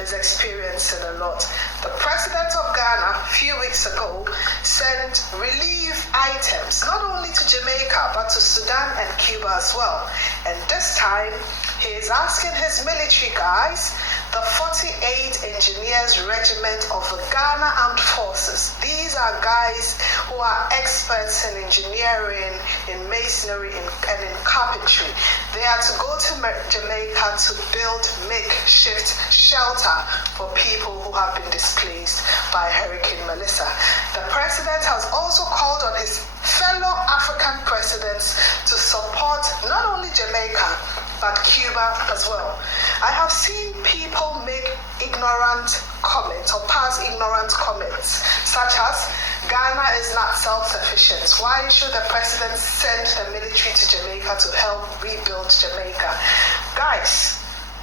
is experiencing a lot. The president of Ghana a few weeks ago sent relief items not only to Jamaica but to Sudan and Cuba as well. And this time he is asking his military guys, the 48th Engineers Regiment of the Ghana Armed Forces. These are guys who are experts in engineering, in masonry, and in carpentry. They are to go to Jamaica to build makeshift shelter for people who have been displaced by Hurricane Melissa. The president has also called on his fellow African presidents to support not only Jamaica but Cuba as well. I have seen people make ignorant comments or pass ignorant comments such as Ghana is not self-sufficient. Why should the president send the military to Jamaica to help rebuild Jamaica? Guys,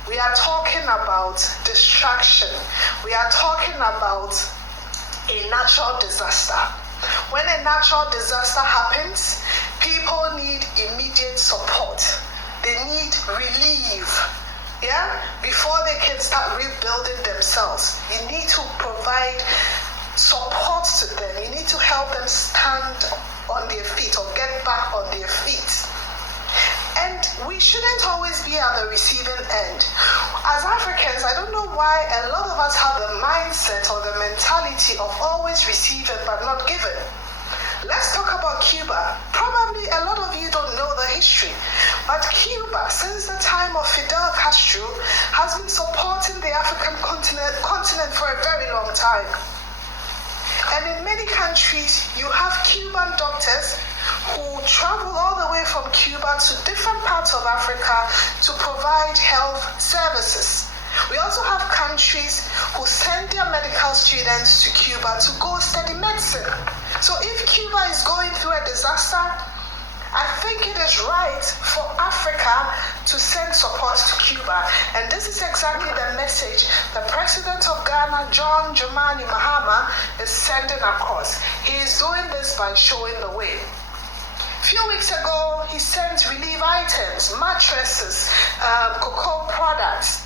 we are talking about destruction. We are talking about a natural disaster. When a natural disaster happens, people need immediate support. They need relief, before they can start rebuilding themselves. You need to provide support to them. You need to help them stand on their feet or get back on their feet. And we shouldn't always be at the receiving end. As Africans, I don't know why a lot of us have the mindset or the mentality of always receiving but not giving. Let's talk about Cuba. Probably a lot of you don't know the history, but Cuba, since the time of Fidel Castro, has been supporting the African continent for a very long time. And in many countries, you have Cuban doctors who travel all the way from Cuba to different parts of Africa to provide health services. We also have countries who send their medical students to Cuba to go study medicine. So if Cuba is going through a disaster, I think it is right for Africa to send support to Cuba. And this is exactly the message the president of Ghana, John Dramani Mahama, is sending across. He is doing this by showing the way. A few weeks ago, he sent relief items, mattresses, cocoa products,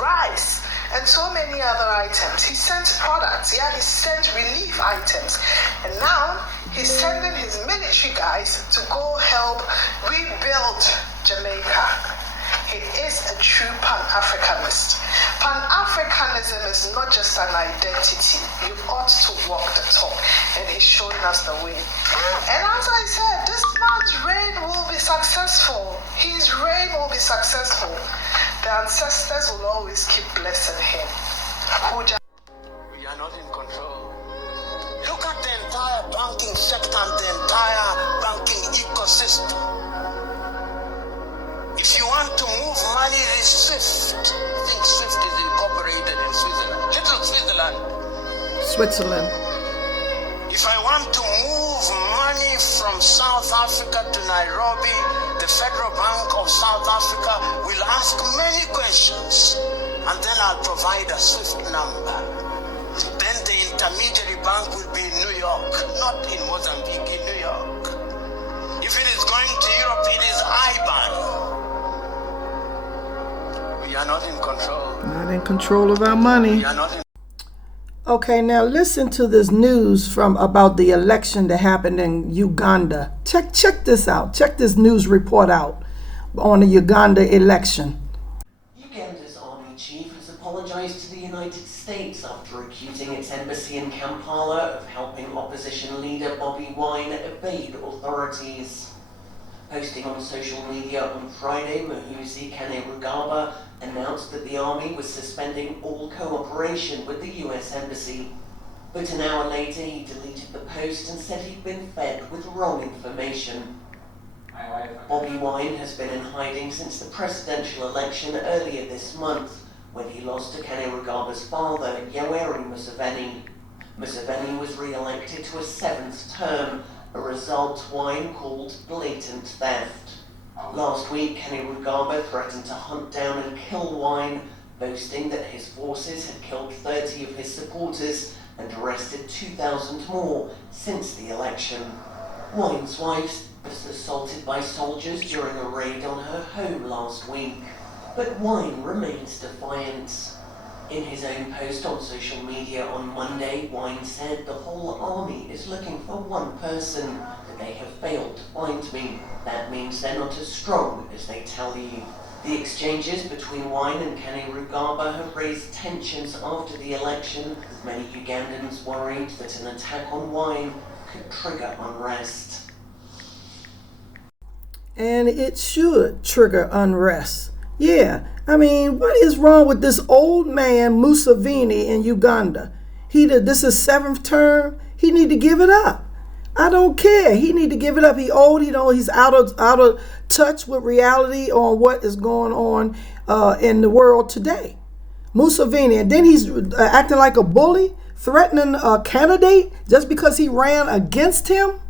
rice, and so many other items. He sent products, he sent relief items. And now he's sending his military guys to go help rebuild Jamaica. He is a true Pan-Africanist. Pan-Africanism is not just an identity. You ought to walk the talk, and he's showing us the way. And as I said, this man's reign will be successful. His reign will be successful. The ancestors will always keep blessing him. We are not in control. Look at the entire banking sector and the entire banking ecosystem. If you want to move money, it is SWIFT. I think SWIFT is incorporated in Switzerland. Little Switzerland. Switzerland. If I want to move money from South Africa to Nairobi, the Federal Bank of South Africa will ask many questions, and then I'll provide a SWIFT number. Then the intermediary bank will be in New York, not in Mozambique, in New York. If it is going to Europe, it is IBAN. We are not in control. Not in control of our money. We are not in. Okay, now listen to this news about the election that happened in Uganda. Check this out. Check this news report out on the Uganda election. Uganda's army chief has apologized to the United States after accusing its embassy in Kampala of helping opposition leader Bobi Wine evade authorities. Posting on social media on Friday, Muhoozi Kainerugaba announced that the army was suspending all cooperation with the US Embassy. But an hour later, he deleted the post and said he'd been fed with wrong information. Bobi Wine has been in hiding since the presidential election earlier this month, when he lost to Kainerugaba's father, Yoweri Muselveni. Muselveni was re-elected to a 7th term, a result Wine called blatant theft. Last week, Kainerugaba threatened to hunt down and kill Wine, boasting that his forces had killed 30 of his supporters and arrested 2,000 more since the election. Wine's wife was assaulted by soldiers during a raid on her home last week, but Wine remains defiant. In his own post on social media on Monday, Wine said the whole army is looking for one person, that they have failed to find me. That means they're not as strong as they tell you. The exchanges between Wine and Kainerugaba have raised tensions after the election, with many Ugandans worried that an attack on Wine could trigger unrest. And it should trigger unrest. Yeah, I mean, what is wrong with this old man Muselveni in Uganda? This is 7th term. He need to give it up. I don't care. He need to give it up. He old. He's out of touch with reality on what is going on in the world today. Muselveni, and then he's acting like a bully, threatening a candidate just because he ran against him.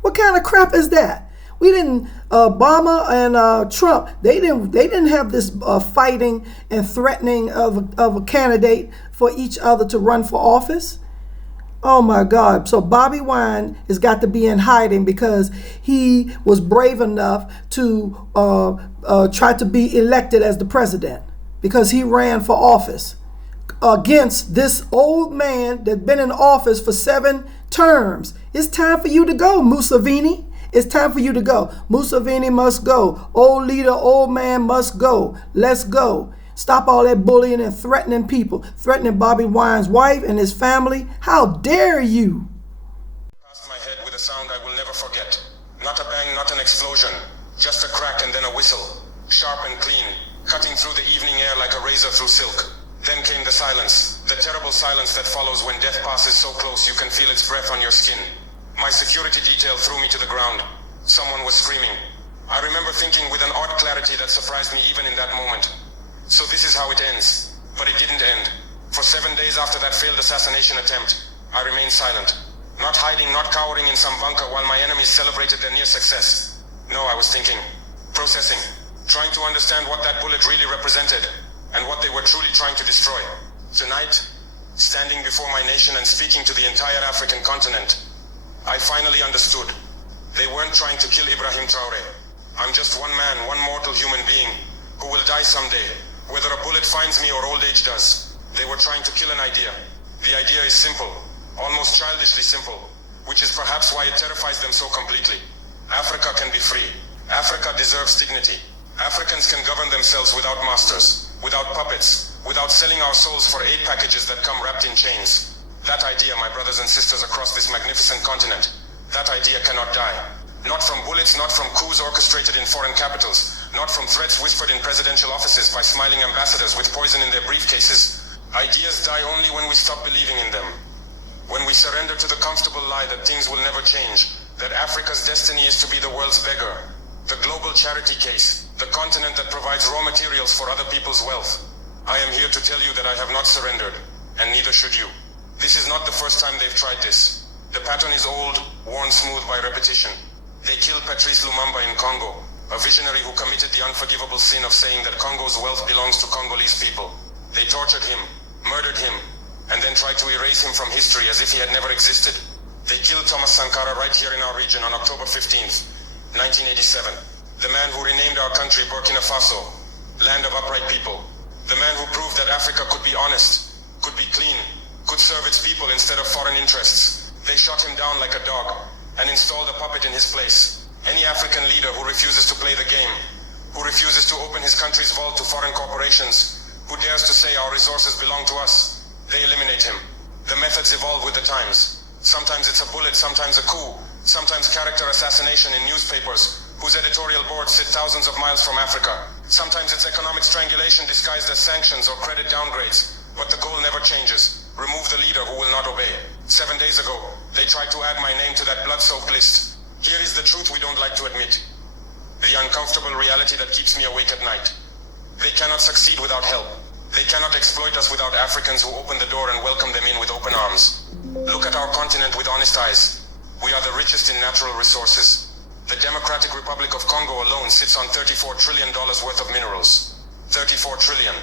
What kind of crap is that? We didn't. Obama and Trump. They didn't have this fighting and threatening of a candidate for each other to run for office. Oh my God! So Bobi Wine has got to be in hiding because he was brave enough to try to be elected as the president because he ran for office against this old man that's been in office for 7 terms. It's time for you to go, Muselveni. It's time for you to go. Muselveni must go. Old leader, old man must go. Let's go. Stop all that bullying and threatening people. Threatening Bobi Wine's wife and his family. How dare you? Past my head with a sound I will never forget. Not a bang, not an explosion. Just a crack and then a whistle. Sharp and clean. Cutting through the evening air like a razor through silk. Then came the silence. The terrible silence that follows when death passes so close you can feel its breath on your skin. My security detail threw me to the ground. Someone was screaming. I remember thinking with an odd clarity that surprised me even in that moment. So this is how it ends. But it didn't end. For 7 days after that failed assassination attempt, I remained silent. Not hiding, not cowering in some bunker while my enemies celebrated their near success. No, I was thinking. Processing. Trying to understand what that bullet really represented and what they were truly trying to destroy. Tonight, standing before my nation and speaking to the entire African continent, I finally understood. They weren't trying to kill Ibrahim Traore. I'm just one man, one mortal human being, who will die someday, whether a bullet finds me or old age does. They were trying to kill an idea. The idea is simple, almost childishly simple, which is perhaps why it terrifies them so completely. Africa can be free. Africa deserves dignity. Africans can govern themselves without masters, without puppets, without selling our souls for aid packages that come wrapped in chains. That idea, my brothers and sisters across this magnificent continent, that idea cannot die. Not from bullets, not from coups orchestrated in foreign capitals, not from threats whispered in presidential offices by smiling ambassadors with poison in their briefcases. Ideas die only when we stop believing in them. When we surrender to the comfortable lie that things will never change, that Africa's destiny is to be the world's beggar, the global charity case, the continent that provides raw materials for other people's wealth. I am here to tell you that I have not surrendered, and neither should you. This is not the first time they've tried this. The pattern is old, worn smooth by repetition. They killed Patrice Lumumba in Congo, a visionary who committed the unforgivable sin of saying that Congo's wealth belongs to Congolese people. They tortured him, murdered him, and then tried to erase him from history as if he had never existed. They killed Thomas Sankara right here in our region on October 15th, 1987. The man who renamed our country Burkina Faso, land of upright people. The man who proved that Africa could be honest, could be clean, could serve its people instead of foreign interests. They shot him down like a dog and installed a puppet in his place. Any African leader who refuses to play the game, who refuses to open his country's vault to foreign corporations, who dares to say our resources belong to us, they eliminate him. The methods evolve with the times. Sometimes it's a bullet, sometimes a coup, sometimes character assassination in newspapers whose editorial boards sit thousands of miles from Africa. Sometimes it's economic strangulation disguised as sanctions or credit downgrades. But the goal never changes. Remove the leader who will not obey. 7 days ago, they tried to add my name to that blood-soaked list. Here is the truth we don't like to admit. The uncomfortable reality that keeps me awake at night. They cannot succeed without help. They cannot exploit us without Africans who open the door and welcome them in with open arms. Look at our continent with honest eyes. We are the richest in natural resources. The Democratic Republic of Congo alone sits on $34 trillion worth of minerals. 34 trillion.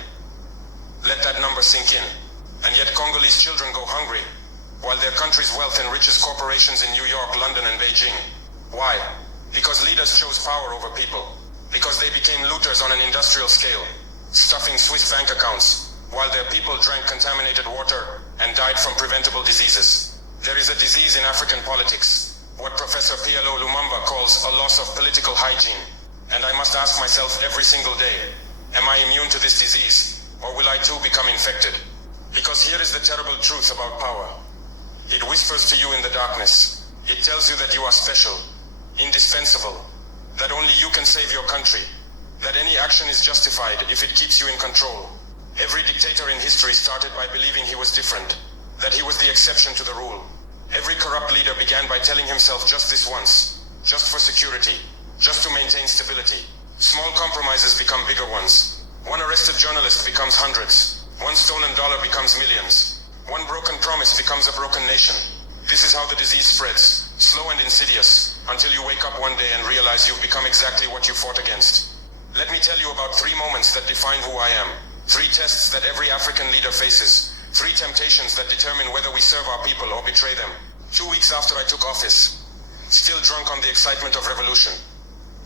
Let that number sink in. And yet Congolese children go hungry, while their country's wealth enriches corporations in New York, London, and Beijing. Why? Because leaders chose power over people. Because they became looters on an industrial scale, stuffing Swiss bank accounts, while their people drank contaminated water and died from preventable diseases. There is a disease in African politics, what Professor PLO Lumumba calls a loss of political hygiene. And I must ask myself every single day, am I immune to this disease, or will I too become infected? Because here is the terrible truth about power. It whispers to you in the darkness. It tells you that you are special, indispensable, that only you can save your country, that any action is justified if it keeps you in control. Every dictator in history started by believing he was different, that he was the exception to the rule. Every corrupt leader began by telling himself just this once, just for security, just to maintain stability. Small compromises become bigger ones. One arrested journalist becomes hundreds. One stolen dollar becomes millions. One broken promise becomes a broken nation. This is how the disease spreads, slow and insidious, until you wake up one day and realize you've become exactly what you fought against. Let me tell you about 3 moments that define who I am. 3 tests that every African leader faces. 3 temptations that determine whether we serve our people or betray them. 2 weeks after I took office, still drunk on the excitement of revolution,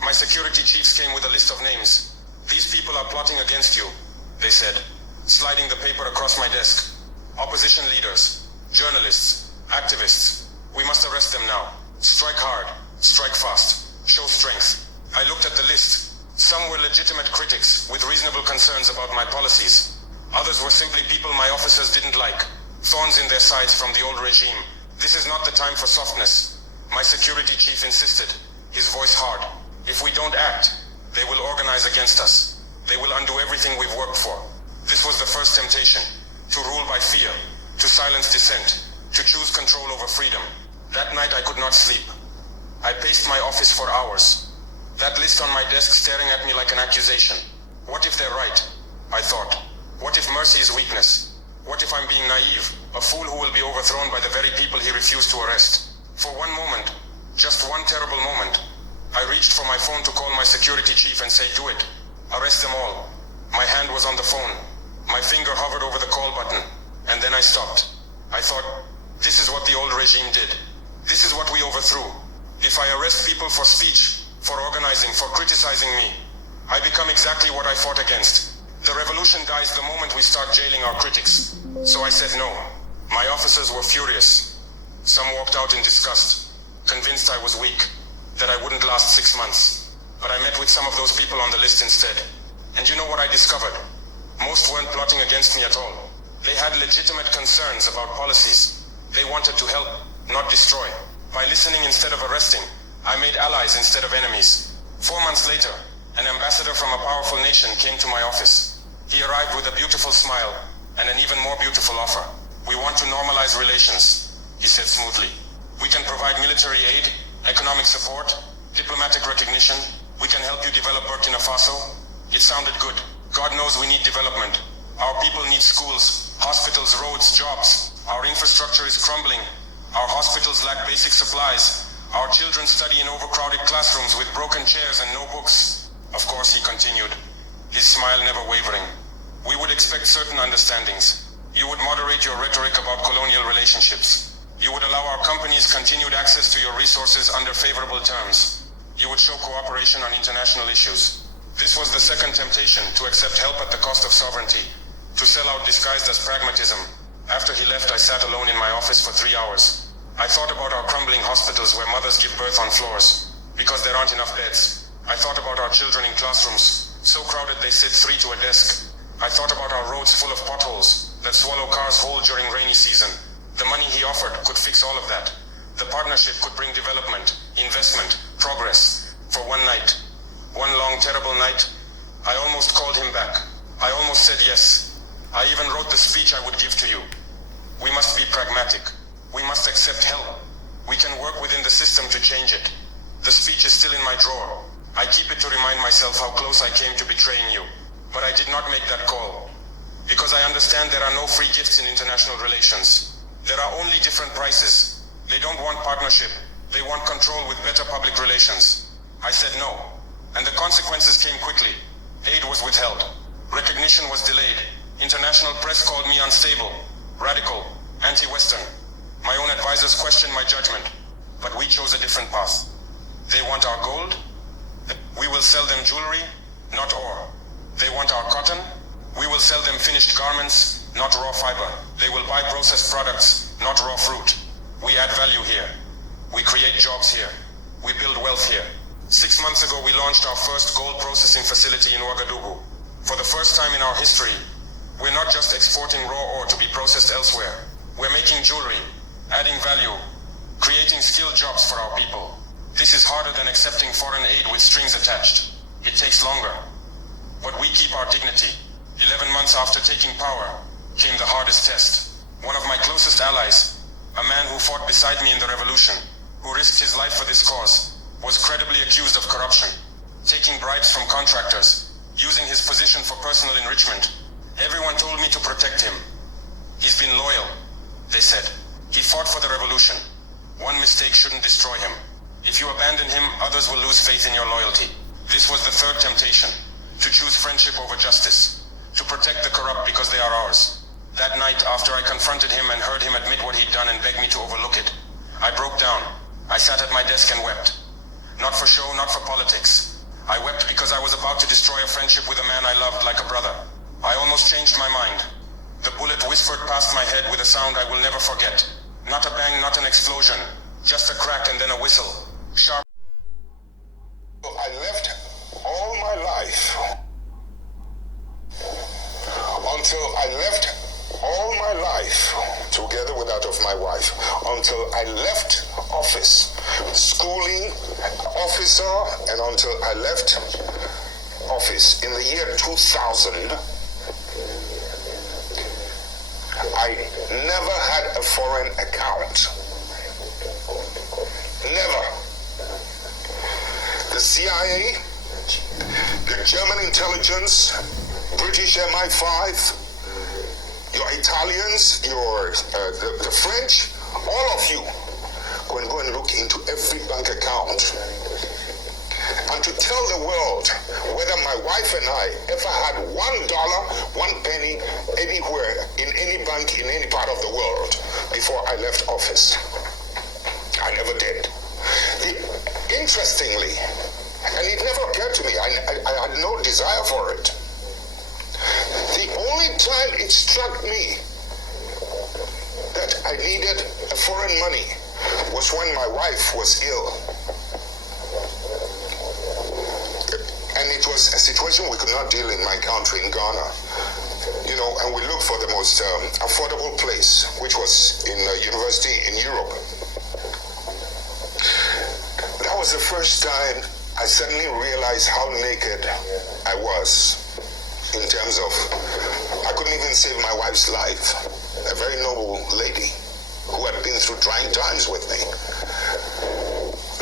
my security chiefs came with a list of names. These people are plotting against you, they said, sliding the paper across my desk. Opposition leaders, journalists, activists. We must arrest them now. Strike hard, strike fast, show strength. I looked at the list. Some were legitimate critics with reasonable concerns about my policies. Others were simply people my officers didn't like, thorns in their sides from the old regime. This is not the time for softness. My security chief insisted, his voice hard. If we don't act, they will organize against us. They will undo everything we've worked for. This was the first temptation, to rule by fear, to silence dissent, to choose control over freedom. That night I could not sleep. I paced my office for hours. That list on my desk staring at me like an accusation. What if they're right? I thought. What if mercy is weakness? What if I'm being naive, a fool who will be overthrown by the very people he refused to arrest? For one moment, just one terrible moment, I reached for my phone to call my security chief and say, do it. Arrest them all. My hand was on the phone. My finger hovered over the call button. And then I stopped. I thought, this is what the old regime did. This is what we overthrew. If I arrest people for speech, for organizing, for criticizing me, I become exactly what I fought against. The revolution dies the moment we start jailing our critics. So I said no. My officers were furious. Some walked out in disgust, convinced I was weak, that I wouldn't last 6 months. But I met with some of those people on the list instead. And you know what I discovered? Most weren't plotting against me at all. They had legitimate concerns about policies. They wanted to help, not destroy. By listening instead of arresting, I made allies instead of enemies. 4 months later, an ambassador from a powerful nation came to my office. He arrived with a beautiful smile and an even more beautiful offer. We want to normalize relations, he said smoothly. We can provide military aid, economic support, diplomatic recognition. We can help you develop Burkina Faso. It sounded good. God knows we need development. Our people need schools, hospitals, roads, jobs. Our infrastructure infrastructure is crumbling. Our hospitals lack basic supplies. Our children study in overcrowded classrooms with broken chairs and no books. Of course, he continued, his smile never wavering. We would expect certain understandings. You would moderate your rhetoric about colonial relationships. You would allow our companies continued access to your resources under favorable terms. You would show cooperation on international issues. This was the second temptation, to accept help at the cost of sovereignty, to sell out disguised as pragmatism. After he left, I sat alone in my office for 3 hours. I thought about our crumbling hospitals where mothers give birth on floors because there aren't enough beds. I thought about our children in classrooms, so crowded they sit 3 to a desk. I thought about our roads full of potholes that swallow cars whole during rainy season. The money he offered could fix all of that. The partnership could bring development, investment, progress. For one night, one long terrible night, I almost called him back. I almost said yes. I even wrote the speech I would give to you. We must be pragmatic. We must accept help. We can work within the system to change it. The speech is still in my drawer. I keep it to remind myself how close I came to betraying you. But I did not make that call. Because I understand there are no free gifts in international relations. There are only different prices. They don't want partnership. They want control with better public relations. I said no. And the consequences came quickly. Aid was withheld. Recognition was delayed. International press called me unstable, radical, anti-Western. My own advisors questioned my judgment. But we chose a different path. They want our gold. We will sell them jewelry, not ore. They want our cotton. We will sell them finished garments, not raw fiber. They will buy processed products, not raw fruit. We add value here. We create jobs here. We build wealth here. 6 months ago, we launched our first gold processing facility in Ouagadougou. For the first time in our history, we're not just exporting raw ore to be processed elsewhere. We're making jewelry, adding value, creating skilled jobs for our people. This is harder than accepting foreign aid with strings attached. It takes longer. But we keep our dignity. 11 months after taking power came the hardest test. One of my closest allies, a man who fought beside me in the revolution, who risked his life for this cause, was credibly accused of corruption, taking bribes from contractors, using his position for personal enrichment. Everyone told me to protect him. He's been loyal, they said. He fought for the revolution. One mistake shouldn't destroy him. If you abandon him, others will lose faith in your loyalty. This was the third temptation, to choose friendship over justice, to protect the corrupt because they are ours. That night, after I confronted him and heard him admit what he'd done and beg me to overlook it, I broke down. I sat at my desk and wept. Not for show, not for politics. I wept because I was about to destroy a friendship with a man I loved like a brother. I almost changed my mind. The bullet whispered past my head with a sound I will never forget. Not a bang, not an explosion. Just a crack and then a whistle. Sharp. I left all my life until I left all my life together with that of my wife until I left office, schooling officer, and until I left office in the year 2000. I never had a foreign account. Never. The CIA, the German intelligence, British MI5, your Italians, the French, all of you go and look into every bank account. And to tell the world whether my wife and I ever had $1, 1 penny anywhere in any bank in any part of the world before I left office. I never did. Interestingly, and it never occurred to me, I had no desire for it. The only time it struck me that I needed foreign money was when my wife was ill. And it was a situation we could not deal in my country, in Ghana. You know, and we looked for the most affordable place, which was in a university in Europe. That was the first time I suddenly realized how naked I was in terms of, I couldn't even save my wife's life, a very noble lady who had been through trying times with me.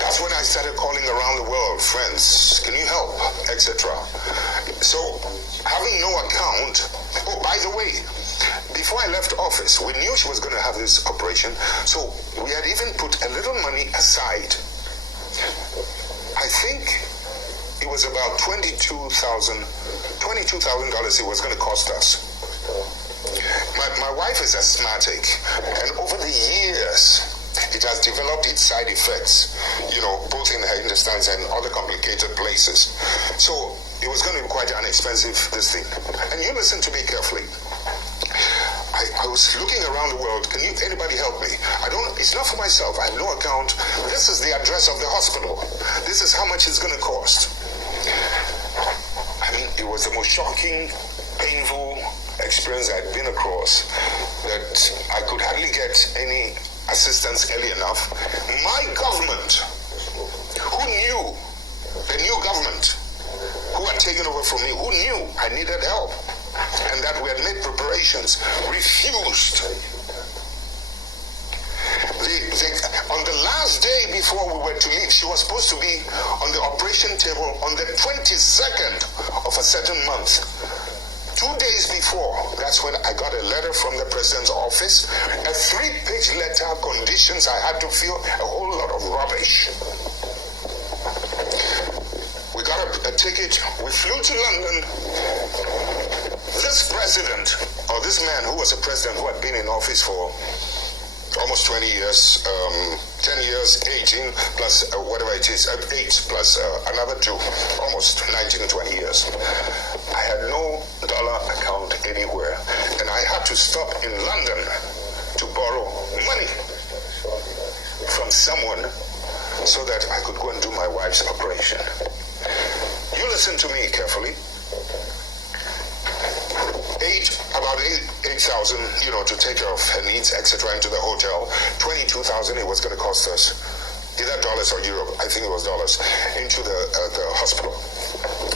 That's when I started calling around the world, friends, can you help, etc. So having no account, oh, by the way, before I left office, we knew she was going to have this operation, so we had even put a little money aside. I think it was about $22,000 it was going to cost us. My wife is asthmatic, and over the years, it has developed its side effects, both in her intestines and other complicated places. So it was going to be quite an expensive this thing. And you listen to me carefully. I was looking around the world. Can anybody help me? It's not for myself. I have no account. This is the address of the hospital. This is how much it's going to cost. I mean, it was the most shocking, painful experience I'd been across, that I could hardly get any assistance early enough. My government, who knew, the new government who had taken over from me, who knew I needed help and that we had made preparations, refused. On the last day before we were to leave, she was supposed to be on the operation table on the 22nd of a certain month. 2 days before, that's when I got a letter from the president's office, a 3-page letter, conditions I had to fill, a whole lot of rubbish. We got a ticket, we flew to London. This president, or this man who was a president who had been in office for almost 20 years, 10 years, 18 plus whatever it is, 8 plus another 2, almost 19, 20 years. I had no dollar account anywhere, and I had to stop in London to borrow money from someone so that I could go and do my wife's operation. You listen to me carefully. About 8,000, to take care of her needs, etc., into the hotel. 22,000 it was going to cost us, either dollars or euro. I think it was dollars, into the hospital.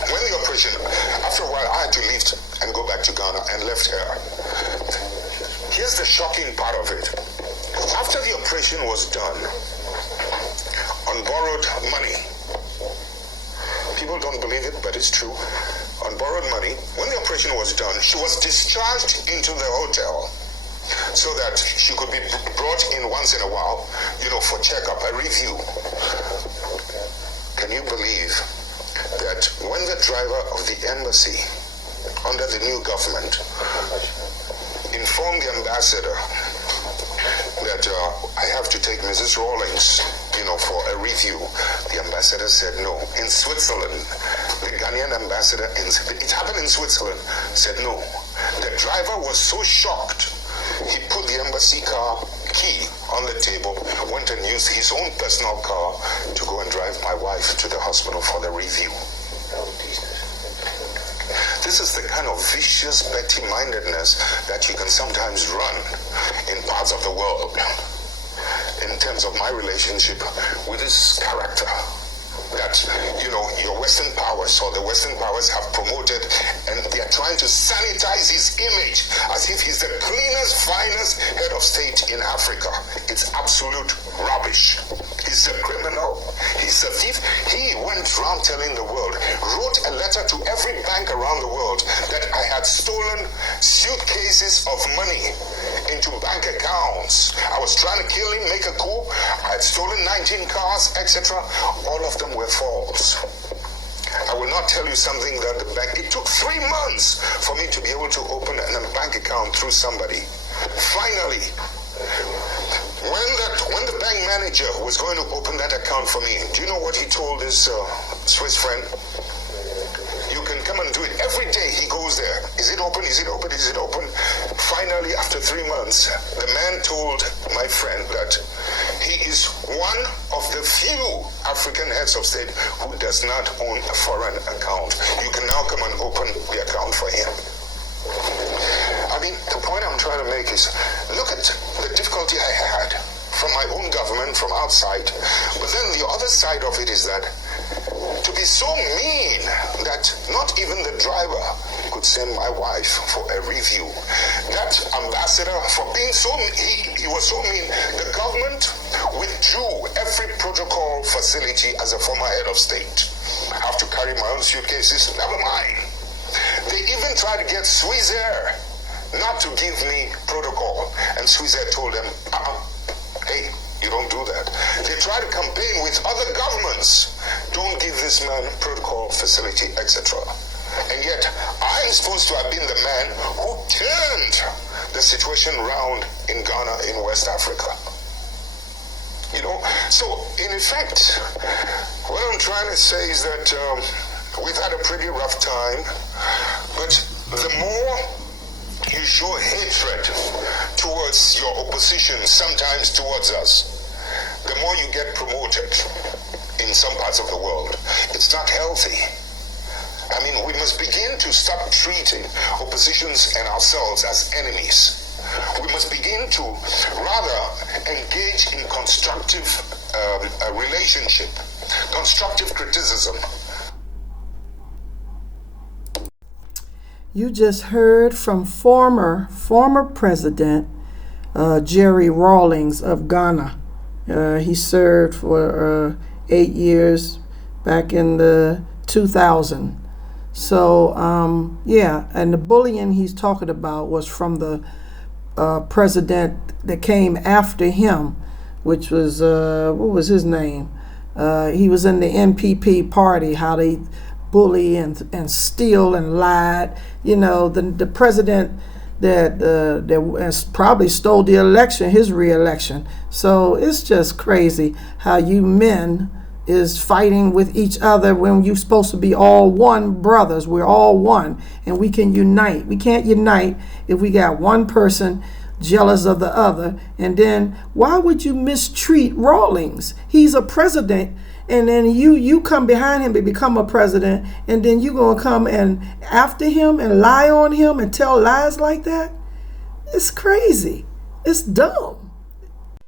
When the operation, after a while, I had to leave and go back to Ghana and left her. Here's the shocking part of it. After the operation was done, on borrowed money, people don't believe it, but it's true. On borrowed money, when the operation was done, she was discharged into the hotel so that she could be brought in once in a while, for checkup, a review. Can you believe that when the driver of the embassy under the new government informed the ambassador that I have to take Mrs. Rawlings, for a review, the ambassador said no. In Switzerland, the Ghanaian ambassador, it happened in Switzerland, said no. The driver was so shocked, he put the embassy car key on the table, went and used his own personal car to go and drive my wife to the hospital for the review. This is the kind of vicious petty-mindedness that you can sometimes run in parts of the world. In terms of my relationship with this character that, your Western powers or the Western powers have promoted, and they are trying to sanitize his image as if he's the cleanest, finest head of state in Africa. It's absolute rubbish. He's a criminal. He's a thief. He went around telling the world, wrote a letter to every bank around the world that I had stolen suitcases of money into bank accounts. I was trying to kill him, make a coup. I had stolen 19 cars, etc. All of them were false. I will not tell you something that the bank, it took 3 months for me to be able to open a bank account through somebody. Finally, when the bank manager was going to open that account for me, do you know what he told his Swiss friend? You can come and do it. Every day he goes there. Is it open? Is it open? Is it open? Finally, after 3 months, the man told my friend that he is one of the few African heads of state who does not own a foreign account. You can now come and open the account for him. I mean, the point I'm trying to make is, look at the difficulty I had from my own government, from outside. But then the other side of it is that to be so mean that not even the driver could send my wife for a review. That ambassador, for being so, he was so mean, the government withdrew every protocol facility as a former head of state. I have to carry my own suitcases, never mind. They even tried to get Swiss Air not to give me protocol. And Swissy told them, hey, you don't do that. They try to campaign with other governments. Don't give this man protocol facility, etc. And yet, I'm supposed to have been the man who turned the situation around in Ghana, in West Africa. You know, so in effect, what I'm trying to say is that we've had a pretty rough time, but the more you show hatred towards your opposition, sometimes towards us, the more you get promoted in some parts of the world. It's not healthy. I mean, we must begin to stop treating oppositions and ourselves as enemies. We must begin to rather engage in constructive relationship, constructive criticism. You just heard from former President Jerry Rawlings of Ghana. He served for 8 years back in the 2000. So, yeah, and the bullying he's talking about was from the president that came after him, which was, what was his name? He was in the NPP party, how they bully and steal and lied. You know, the president that probably stole the election, his re-election. So it's just crazy how you men is fighting with each other when you're supposed to be all one brothers. We're all one, and we can unite. We can't unite if we got one person jealous of the other. And then why would you mistreat Rawlings? He's a president, and then you come behind him to become a president, and then you gonna come and after him and lie on him and tell lies like that? It's crazy. It's dumb.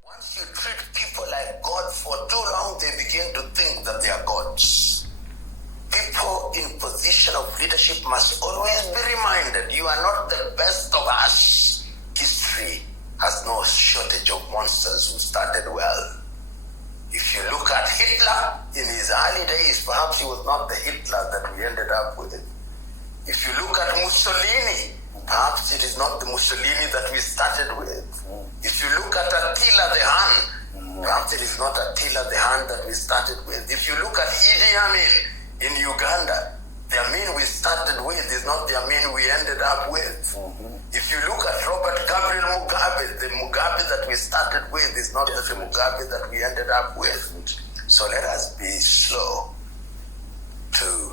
Once you treat people like God for too long, they begin to think that they are gods. People in position of leadership must always be reminded, you are not the best of us. History has no shortage of monsters who started well. If you look at Hitler in his early days, perhaps he was not the Hitler that we ended up with. If you look at Mussolini, perhaps it is not the Mussolini that we started with. If you look at Attila the Hun, perhaps it is not Attila the Hun that we started with. If you look at Idi Amin in Uganda, the Amin we started with is not the Amin we ended up with. If you look at Robert Gabriel Mugabe, the Mugabe that we started with is not the Mugabe that we ended up with. So let us be slow to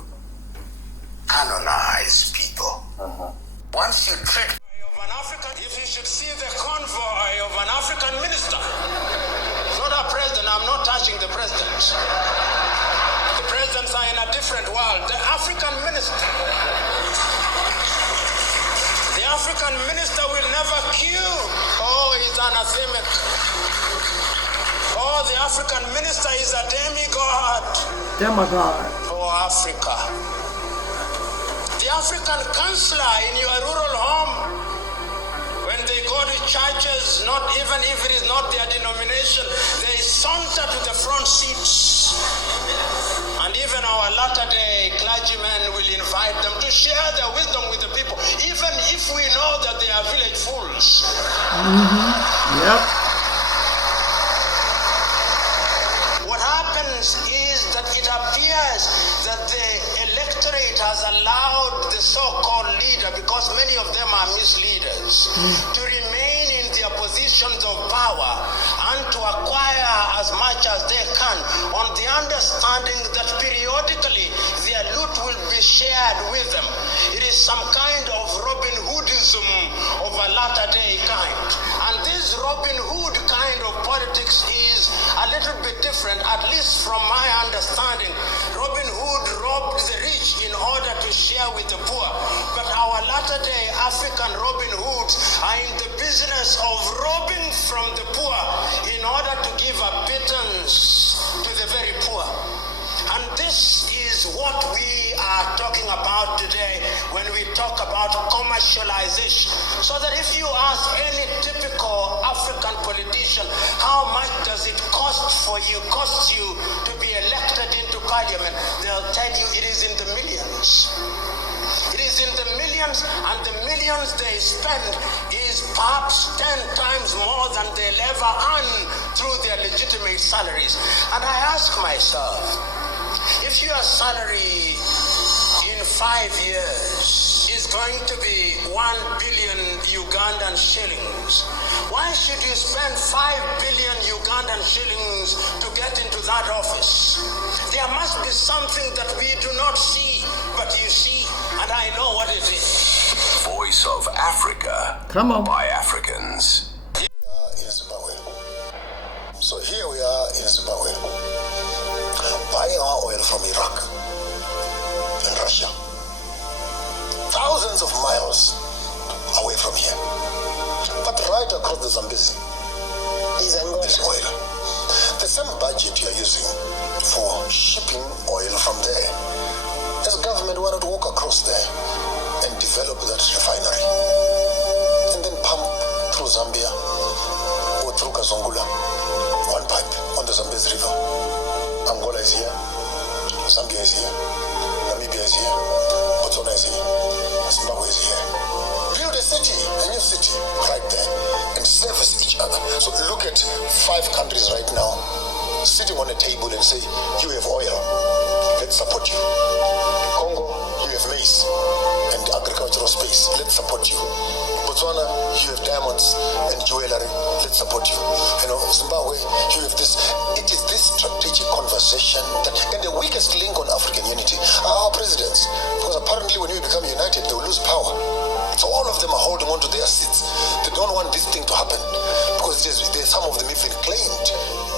canonize people. Once you treat of an African, if you should see the convoy of an African minister, not a president, I'm not touching the president. The presidents are in a different world. The African minister. The African minister will never queue. Oh, he's anathemic. Oh, the African minister is a demigod. Demigod. For Africa. The African counselor in your rural home, when they go to churches, not even if it is not their denomination, they saunter to the front seats. And even our latter-day clergymen will invite them to share their wisdom with the people, even if we know that they are village fools. Yep. What happens is that it appears that the electorate has allowed the so-called leader, because many of them are misleaders, to remain in their positions of power and to acquire as much as they can, on the understanding that periodically their loot will be shared with them. It is some kind of Robin Hoodism of a latter-day kind. And this Robin Hood kind of politics is a little bit different, at least from my understanding. Robin Hood robbed the rich in order to share with the poor. But our latter-day African Robin Hoods are in the business of robbing from the poor in order to give a pittance to the very poor. And this is what we are talking about today when we talk about commercialization. So that if you ask any typical African politician, how much does it cost you to be elected into parliament, they'll tell you it is in the millions. It is in the millions. millions, and the millions they spend is perhaps 10 times more than they'll ever earn through their legitimate salaries. And I ask myself, if your salary in 5 years is going to be 1 billion Ugandan shillings, why should you spend 5 billion Ugandan shillings to get into that office? There must be something that we do not see, but you see, and I know what it is. Voice of Africa. Come on. By Africans. In Zimbabwe. So here we are in Zimbabwe, buying our oil from Iraq and Russia, thousands of miles away from here. But right across the Zambezi is oil. The same budget you're using for shipping oil from there, as government wanted to walk across there and develop that refinery and then pump through Zambia or through Kazungula, one pipe on the Zambezi River. Angola is here, Zambia is here, Namibia is here, Botswana is here, Zimbabwe is here. Build a city, a new city right there, and service each other. So look at 5 countries right now sitting on a table and say, you have oil, let's support you. Congo, you have maize and agricultural space, let's support you. Botswana, you have diamonds and jewelry, let's support you. Zimbabwe, you have this. It is this strategic conversation and the weakest link on African unity are our presidents. Because apparently when we become united, they will lose power. So all of them are holding on to their seats. They don't want this thing to happen because some of them even claimed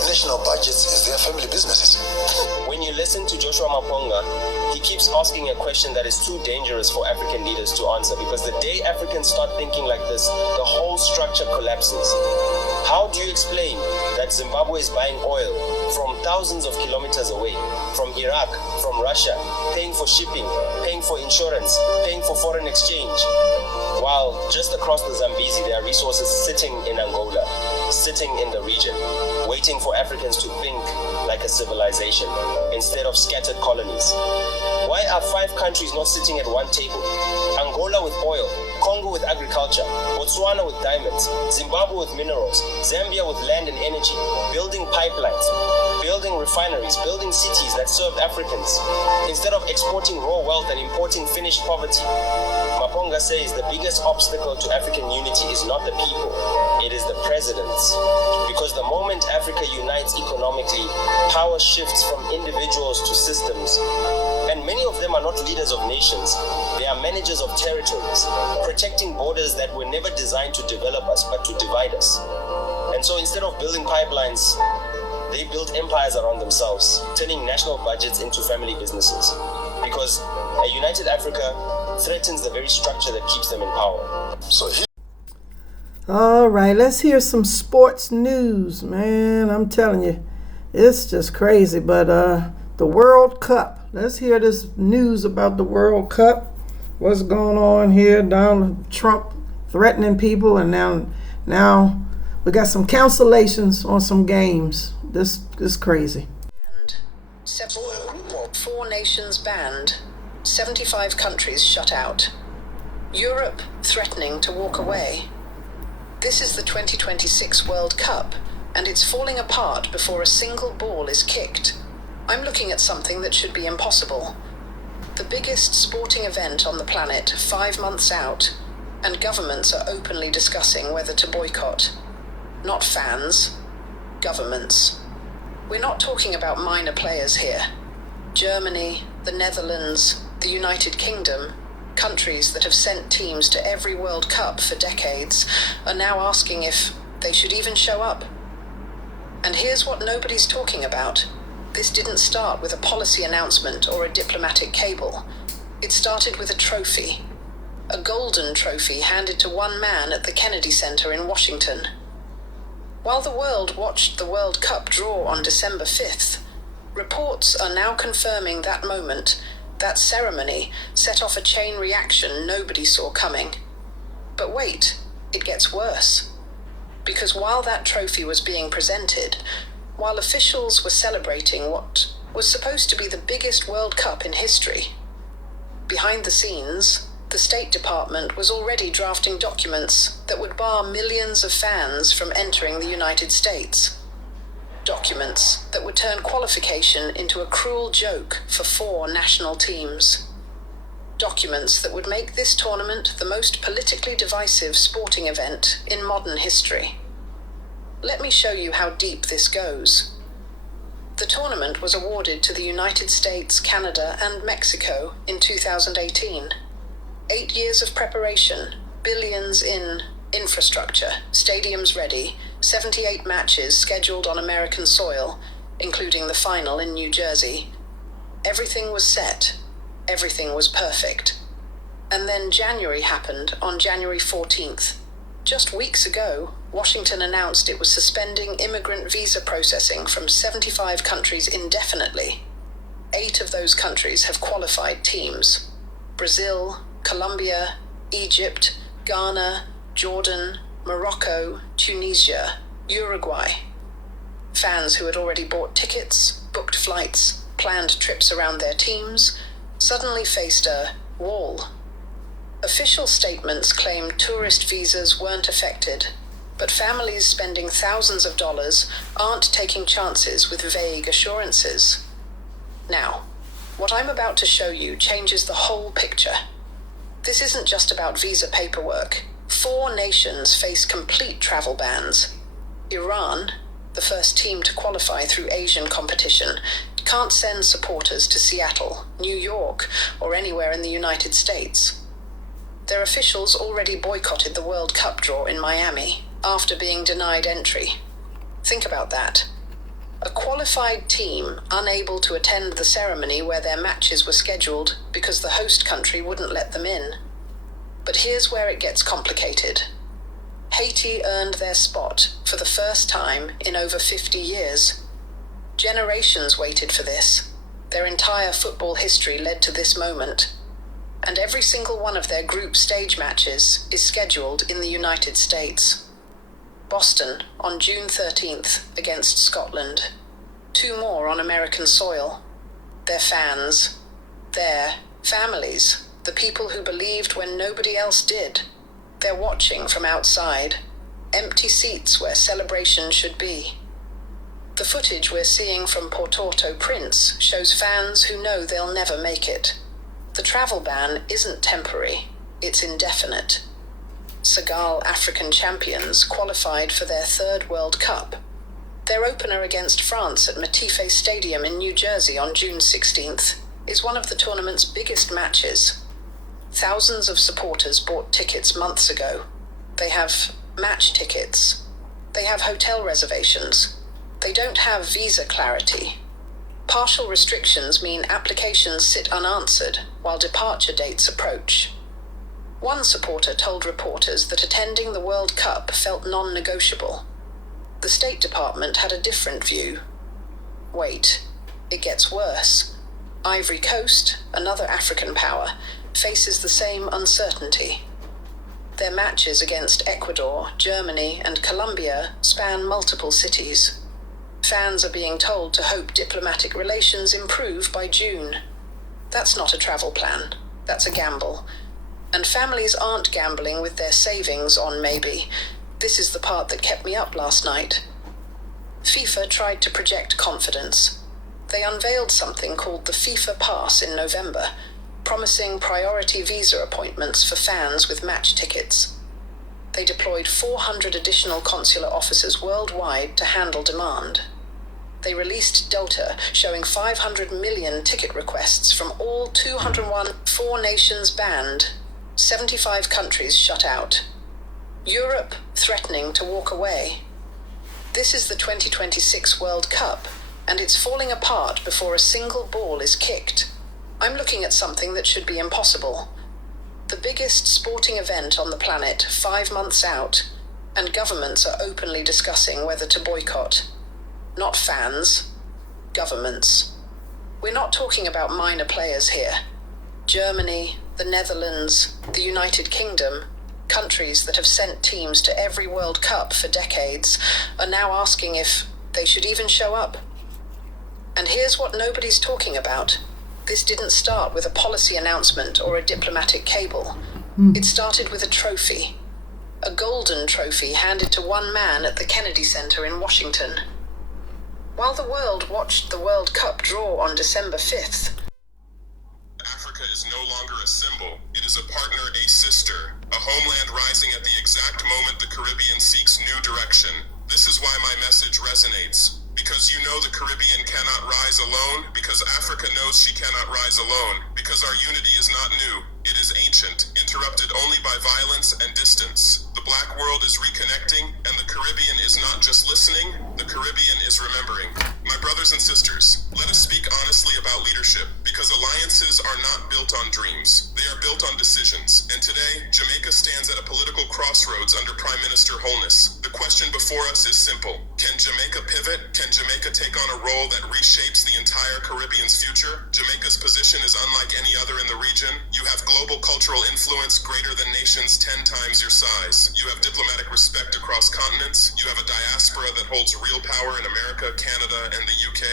national budgets as their family businesses. When you listen to Joshua Maponga, he keeps asking a question that is too dangerous for African leaders to answer, because the day Africans start thinking like this, the whole structure collapses. How do you explain that Zimbabwe is buying oil from thousands of kilometers away, from Iraq, from Russia, paying for shipping, paying for insurance, paying for foreign exchange, while just across the Zambezi there are resources sitting in Angola, sitting in the region, waiting for Africans to think like a civilization instead of scattered colonies? Why are 5 countries not sitting at one table? Angola with oil, Congo with agriculture, Botswana with diamonds, Zimbabwe with minerals, Zambia with land and energy, building pipelines, building refineries, building cities that serve Africans, instead of exporting raw wealth and importing finished poverty. Maponga says the biggest obstacle to African unity is not the people, it is the presidents. Because the moment Africa unites economically, power shifts from individuals to systems. And many of them are not leaders of nations, they are managers of territories, protecting borders that were never designed to develop us but to divide us. And so instead of building pipelines, they build empires around themselves, turning national budgets into family businesses. Because a united Africa threatens the very structure that keeps them in power. All right, let's hear some sports news, man. I'm telling you, it's just crazy. But the World Cup. Let's hear this news about the World Cup. What's going on here? Donald Trump threatening people, and now we got some cancellations on some games. This is crazy. Several 4 nations banned, 75 countries shut out. Europe threatening to walk away. This is the 2026 World Cup, and it's falling apart before a single ball is kicked. I'm looking at something that should be impossible. The biggest sporting event on the planet 5 months out, and governments are openly discussing whether to boycott. Not fans, governments. We're not talking about minor players here. Germany, the Netherlands, the United Kingdom, countries that have sent teams to every World Cup for decades, are now asking if they should even show up. And here's what nobody's talking about. This didn't start with a policy announcement or a diplomatic cable. It started with a trophy. A golden trophy handed to one man at the Kennedy Center in Washington. While the world watched the World Cup draw on December 5th, reports are now confirming that moment, that ceremony, set off a chain reaction nobody saw coming. But wait, it gets worse. Because while that trophy was being presented, while officials were celebrating what was supposed to be the biggest World Cup in history, behind the scenes, The State Department was already drafting documents that would bar millions of fans from entering the United States. Documents that would turn qualification into a cruel joke for 4 national teams. Documents that would make this tournament the most politically divisive sporting event in modern history. Let me show you how deep this goes. The tournament was awarded to the United States, Canada, and Mexico in 2018. 8 years of preparation, billions in infrastructure, stadiums ready, 78 matches scheduled on American soil, including the final in New Jersey. Everything was set. Everything was perfect. And then January happened on January 14th. Just weeks ago, Washington announced it was suspending immigrant visa processing from 75 countries indefinitely. 8 of those countries have qualified teams: Brazil, Colombia, Egypt, Ghana, Jordan, Morocco, Tunisia, Uruguay. Fans who had already bought tickets, booked flights, planned trips around their teams, suddenly faced a wall. Official statements claimed tourist visas weren't affected, but families spending thousands of dollars aren't taking chances with vague assurances. Now, what I'm about to show you changes the whole picture. This isn't just about visa paperwork. 4 nations face complete travel bans. Iran, the first team to qualify through Asian competition, can't send supporters to Seattle, New York, or anywhere in the United States. Their officials already boycotted the World Cup draw in Miami after being denied entry. Think about that. A qualified team unable to attend the ceremony where their matches were scheduled because the host country wouldn't let them in. But here's where it gets complicated. Haiti earned their spot for the first time in over 50 years. Generations waited for this. Their entire football history led to this moment. And every single one of their group stage matches is scheduled in the United States. Boston on June 13th against Scotland. 2 more on American soil. Their fans, their families, the people who believed when nobody else did. They're watching from outside, empty seats where celebration should be. The footage we're seeing from Port-au-Prince shows fans who know they'll never make it. The travel ban isn't temporary, it's indefinite. Senegal African champions qualified for their 3rd World Cup. Their opener against France at Matife Stadium in New Jersey on June 16th is one of the tournament's biggest matches. Thousands of supporters bought tickets months ago. They have match tickets. They have hotel reservations. They don't have visa clarity. Partial restrictions mean applications sit unanswered while departure dates approach. One supporter told reporters that attending the World Cup felt non-negotiable. The State Department had a different view. Wait, it gets worse. Ivory Coast, another African power, faces the same uncertainty. Their matches against Ecuador, Germany, and Colombia span multiple cities. Fans are being told to hope diplomatic relations improve by June. That's not a travel plan. That's a gamble. And families aren't gambling with their savings on maybe. This is the part that kept me up last night. FIFA tried to project confidence. They unveiled something called the FIFA Pass in November, promising priority visa appointments for fans with match tickets. They deployed 400 additional consular officers worldwide to handle demand. They released data showing 500 million ticket requests from all 201, 4 nations banned, 75 countries shut out. Europe threatening to walk away. This is the 2026 World Cup, and it's falling apart before a single ball is kicked. I'm looking at something that should be impossible. The biggest sporting event on the planet 5 months out, and governments are openly discussing whether to boycott. Not fans, governments. We're not talking about minor players here. Germany, the Netherlands, the United Kingdom, countries that have sent teams to every World Cup for decades, are now asking if they should even show up. And here's what nobody's talking about. This didn't start with a policy announcement or a diplomatic cable. It started with a trophy. A golden trophy handed to one man at the Kennedy Center in Washington. While the world watched the World Cup draw on December 5th, Africa is no longer a symbol. It is a partner, a sister, a homeland rising at the exact moment the Caribbean seeks new direction. This is why my message resonates. Because you know the Caribbean cannot rise alone, because Africa knows she cannot rise alone, because our unity is not new, it is ancient, interrupted only by violence and distance. The Black world is reconnecting, and the Caribbean is not just listening, the Caribbean is remembering. My brothers and sisters, let us speak honestly about leadership, because alliances are not built on dreams. They are built on decisions, and today, Jamaica stands at a political crossroads under Prime Minister Holness. The question before us is simple. Can Jamaica pivot? Can Jamaica take on a role that reshapes the entire Caribbean's future? Jamaica's position is unlike any other in the region. You have global cultural influence greater than nations 10 times your size. You have diplomatic respect across continents. You have a diaspora that holds real power in America, Canada, and the UK.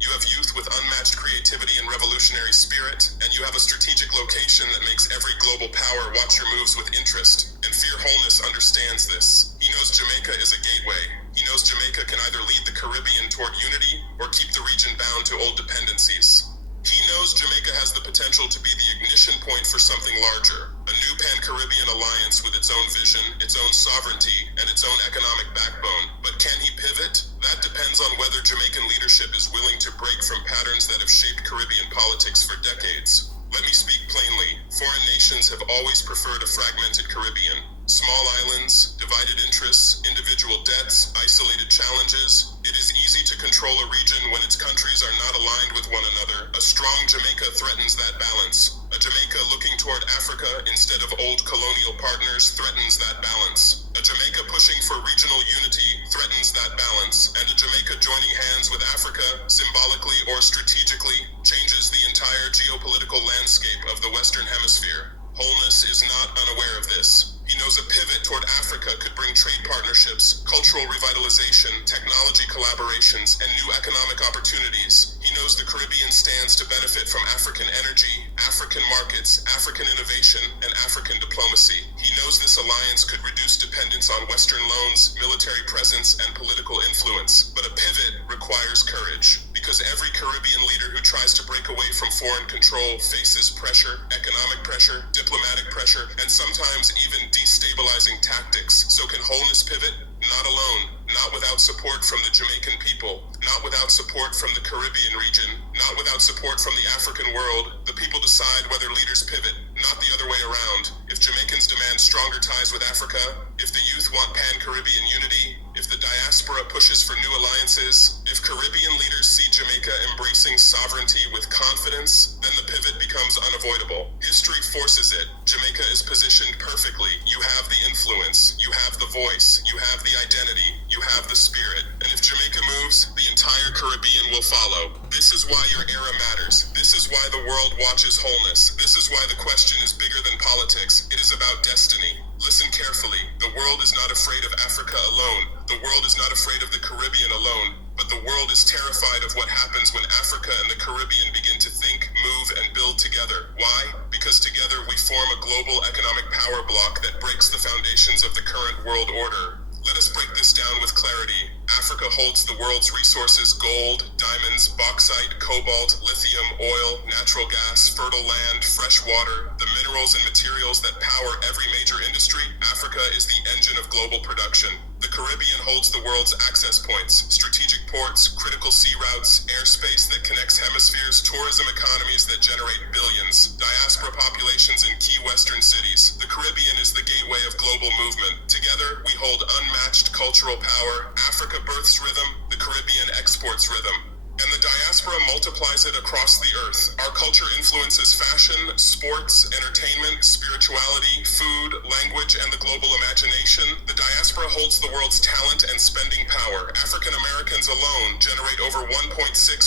You have youth with unmatched creativity and revolutionary spirit, and you have a strategic location that makes every global power watch your moves with interest. And Fear Holness understands this. He knows Jamaica is a gateway. He knows Jamaica can either lead the Caribbean toward unity or keep the region bound to old dependencies. He knows Jamaica has the potential to be the ignition point for something larger, a new pan-Caribbean alliance with its own vision, its own sovereignty, and its own economic backbone. But can he pivot? That depends on whether Jamaican leadership is willing to break from patterns that have shaped Caribbean politics for decades. Let me speak plainly. Foreign nations have always preferred a fragmented Caribbean. Small islands, divided interests, individual debts, isolated challenges. It is easy to control a region when its countries are not aligned with one another. A strong Jamaica threatens that balance. A Jamaica looking toward Africa instead of old colonial partners threatens that balance. A Jamaica pushing for regional unity threatens that balance. And a Jamaica joining hands with Africa, symbolically or strategically, changes the entire geopolitical landscape of the Western Hemisphere. Holness is not unaware of this. He knows a pivot toward Africa could bring trade partnerships, cultural revitalization, technology collaborations, and new economic opportunities. He knows the Caribbean stands to benefit from African energy, African markets, African innovation, and African diplomacy. He knows this alliance could reduce dependence on Western loans, military presence, and political influence. But a pivot requires courage, because every Caribbean leader who tries to break away from foreign control faces pressure, economic pressure, diplomatic pressure, and sometimes even destabilizing tactics. So can Holness pivot? Not alone, not without support from the Jamaican people, not without support from the Caribbean region, not without support from the African world. The people decide whether leaders pivot, not the other way around. If Jamaicans demand stronger ties with Africa, if the youth want pan-Caribbean unity, if the diaspora pushes for new alliances, if Caribbean leaders see Jamaica embracing sovereignty with confidence, then the pivot becomes unavoidable. History forces it. Jamaica is positioned perfectly. You have the influence, you have the voice, you have the identity, you have the spirit. And if Jamaica moves, the entire Caribbean will follow. This is why your era matters. This is why the world watches Holness. This is why the question is bigger than politics. It is about destiny. Listen carefully. The world is not afraid of Africa alone. The world is not afraid of the Caribbean alone. But the world is terrified of what happens when Africa and the Caribbean begin to think, move, and build together. Why? Because together we form a global economic power block that breaks the foundations of the current world order. Let us break this down with clarity. Africa holds the world's resources: gold, diamonds, bauxite, cobalt, lithium, oil, natural gas, fertile land, fresh water, the minerals and materials that power every major industry. Africa is the engine of global production. The Caribbean holds the world's access points: strategic ports, critical sea routes, airspace that connects hemispheres, tourism economies that generate billions, diaspora populations in key Western cities. The Caribbean is the gateway of global movement. Together, we hold unmatched cultural power. Africa births rhythm, the Caribbean exports rhythm. And the diaspora multiplies it across the earth. Our culture influences fashion, sports, entertainment, spirituality, food, language, and the global imagination. The diaspora holds the world's talent and spending power. African Americans alone generate over $1.6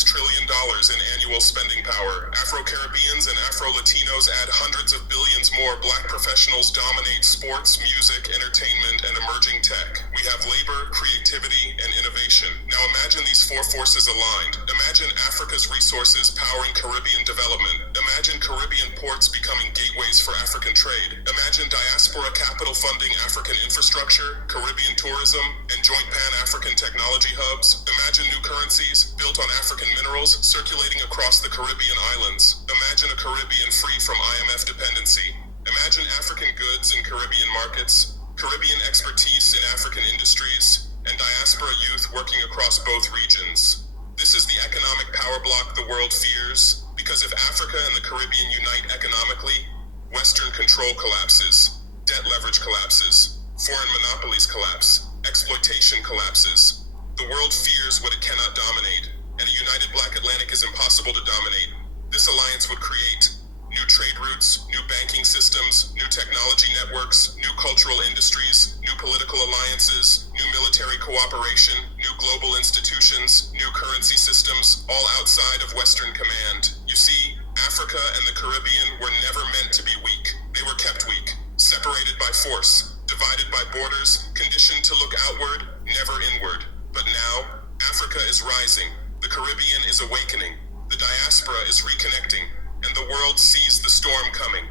trillion in annual spending power. Afro-Caribbeans and Afro-Latinos add hundreds of billions more. Black professionals dominate sports, music, entertainment, and emerging tech. We have labor, creativity, and innovation. Now imagine these four forces aligned. Imagine Imagine Africa's resources powering Caribbean development. Imagine Caribbean ports becoming gateways for African trade. Imagine diaspora capital funding African infrastructure, Caribbean tourism, and joint Pan-African technology hubs. Imagine new currencies built on African minerals circulating across the Caribbean islands. Imagine a Caribbean free from IMF dependency. Imagine African goods in Caribbean markets, Caribbean expertise in African industries, and diaspora youth working across both regions. This is the economic power block the world fears, because if Africa and the Caribbean unite economically, Western control collapses, debt leverage collapses, foreign monopolies collapse, exploitation collapses. The world fears what it cannot dominate, and a united Black Atlantic is impossible to dominate. This alliance would create new trade routes, new banking systems, new technology networks, new cultural industries, new political alliances, new military cooperation, new global institutions, new currency systems, all outside of Western command. You see, Africa and the Caribbean were never meant to be weak. They were kept weak, separated by force, divided by borders, conditioned to look outward, never inward. But now, Africa is rising, the Caribbean is awakening, the diaspora is reconnecting, and the world sees the storm coming.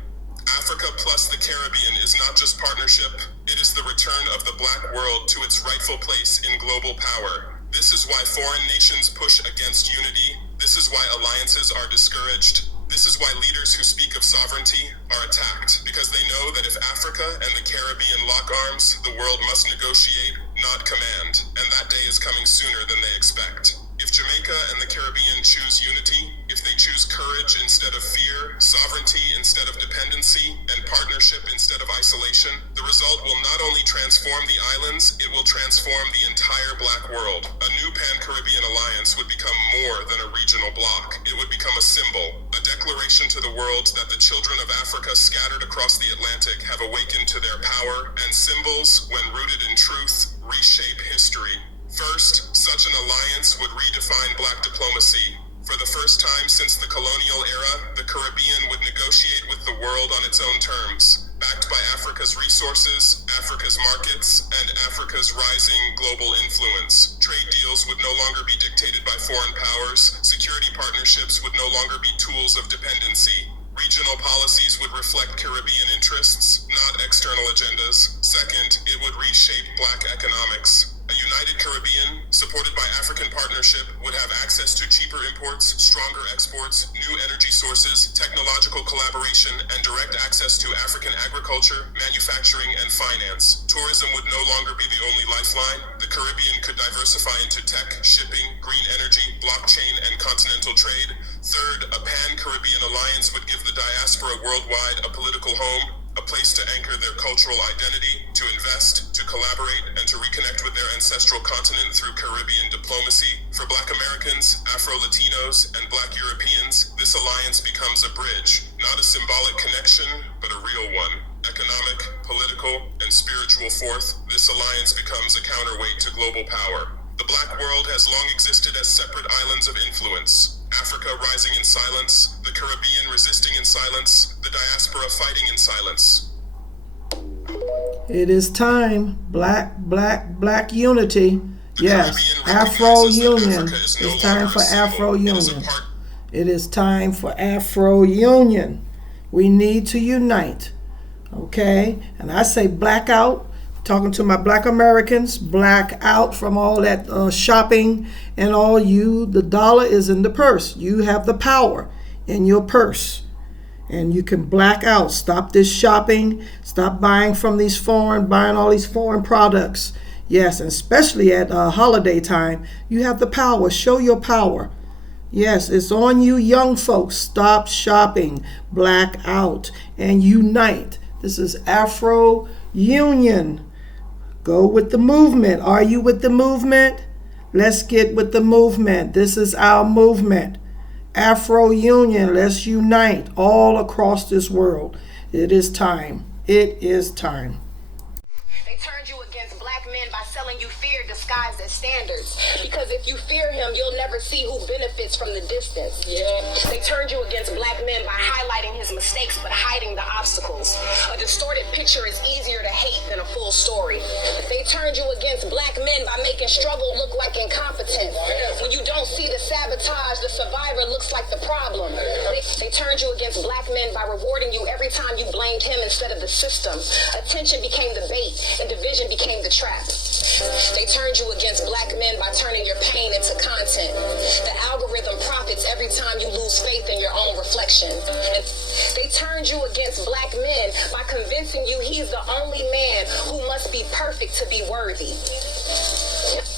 Africa plus the Caribbean is not just partnership, it is the return of the Black world to its rightful place in global power. This is why foreign nations push against unity. This is why alliances are discouraged. This is why leaders who speak of sovereignty are attacked, because they know that if Africa and the Caribbean lock arms, the world must negotiate, not command, and that day is coming sooner than they expect. If Jamaica and the Caribbean choose unity, if they choose courage instead of fear, sovereignty instead of dependency, and partnership instead of isolation, the result will not only transform the islands, it will transform the entire Black world. A new Pan-Caribbean alliance would become more than a regional bloc. It would become a symbol, a declaration to the world that the children of Africa scattered across the Atlantic have awakened to their power, and symbols, when rooted in truth, reshape history. First, such an alliance would redefine Black diplomacy. For the first time since the colonial era, the Caribbean would negotiate with the world on its own terms, backed by Africa's resources, Africa's markets, and Africa's rising global influence. Trade deals would no longer be dictated by foreign powers. Security partnerships would no longer be tools of dependency. Regional policies would reflect Caribbean interests, not external agendas. Second, it would reshape Black economics. A united Caribbean, supported by African partnership, would have access to cheaper imports, stronger exports, new energy sources, technological collaboration, and direct access to African agriculture, manufacturing, and finance. Tourism would no longer be the only lifeline. The Caribbean could diversify into tech, shipping, green energy, blockchain, and continental trade. Third, a Pan-Caribbean alliance would give the diaspora worldwide a political home, a place to anchor their cultural identity, to invest, to collaborate, and to reconnect with their ancestral continent through Caribbean diplomacy. For Black Americans, Afro-Latinos, and Black Europeans, this alliance becomes a bridge, not a symbolic connection, but a real one. Economic, political, and spiritual force, this alliance becomes a counterweight to global power. The Black world has long existed as separate islands of influence. Africa rising in silence, the Caribbean resisting in silence, the diaspora fighting in silence. It is time. Black unity. Yes, Afro Union. It's time for Afro Union. It is time for Afro Union. We need to unite. Okay? And I say black out. Talking to my Black Americans, black out from all that shopping and all you. The dollar is in the purse. You have the power in your purse. And you can black out. Stop this shopping. Stop buying from buying all these foreign products. Yes, and especially at holiday time, you have the power. Show your power. Yes, it's on you young folks. Stop shopping. Black out and unite. This is Afro Union. Go with the movement. Are you with the movement? Let's get with the movement. This is our movement. Afro Union. Let's unite all across this world. It is time. It is time. They turned you against Black men by selling you fear disguised as standards. Because if you fear him, you'll never see who benefits from the distance. Yeah. They turned you against Black men by highlighting his mistakes but hiding the obstacles. A distorted picture is easier to hate than a full story. They turned you against Black men by making struggle look like incompetence. When you don't see the sabotage, the survivor looks like the problem. They turned you against black men by rewarding you every time you blamed him instead of the system. Attention became the bait, and division became the trap. They turned you against black men by turning your pain into content. The algorithm profits every time you lose faith in your own reflection. And they turned you against black men by convincing you he's the only man who must be perfect to be worthy.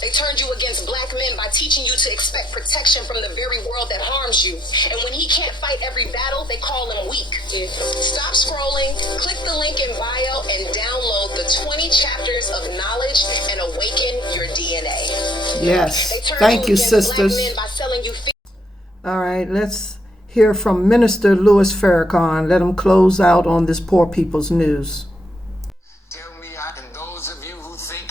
They turned you against black men by teaching you to expect protection from the very world that harms you. And when he can't fight every battle, they call him weak. Stop scrolling, click the link in bio, and download the 20 chapters of knowledge and awaken your DNA. Yes. Thank you, sisters. All right, let's hear from Minister Louis Farrakhan. Let him close out on this poor people's news.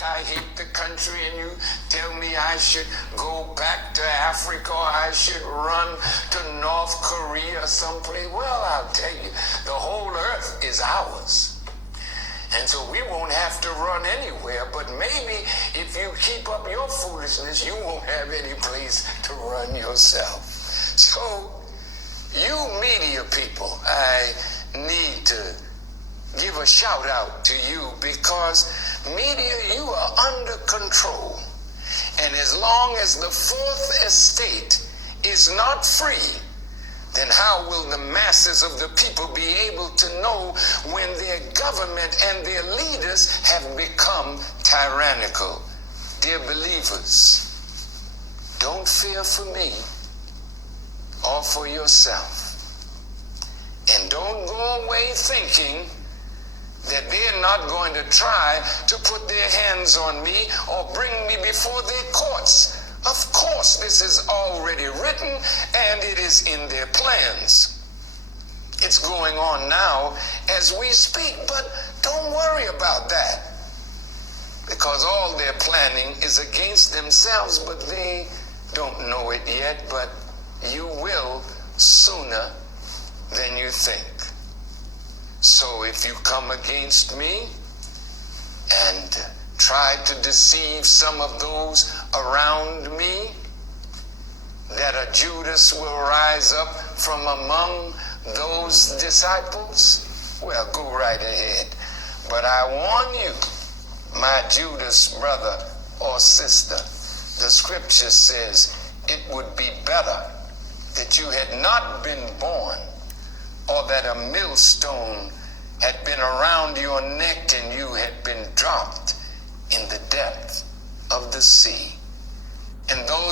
I hate the country and you tell me I should go back to Africa or I should run to North Korea someplace. Well, I'll tell you, the whole earth is ours. And so we won't have to run anywhere, but maybe if you keep up your foolishness, you won't have any place to run yourself. So, you media people, I need to give a shout out to you because media, you are under control. And as long as the fourth estate is not free, then how will the masses of the people be able to know when their government and their leaders have become tyrannical? Dear believers, don't fear for me or for yourself. And don't go away thinking that they're not going to try to put their hands on me or bring me before their courts. Of course, this is already written and it is in their plans. It's going on now as we speak, but don't worry about that, because all their planning is against themselves, but they don't know it yet, but you will sooner than you think. So if you come against me and try to deceive some of those around me, that a Judas will rise up from among those disciples, well, go right ahead. But I warn you, my Judas brother or sister, the scripture says it would be better that you had not been born, or that a millstone had been around your neck and you had been dropped in the depth of the sea. And those...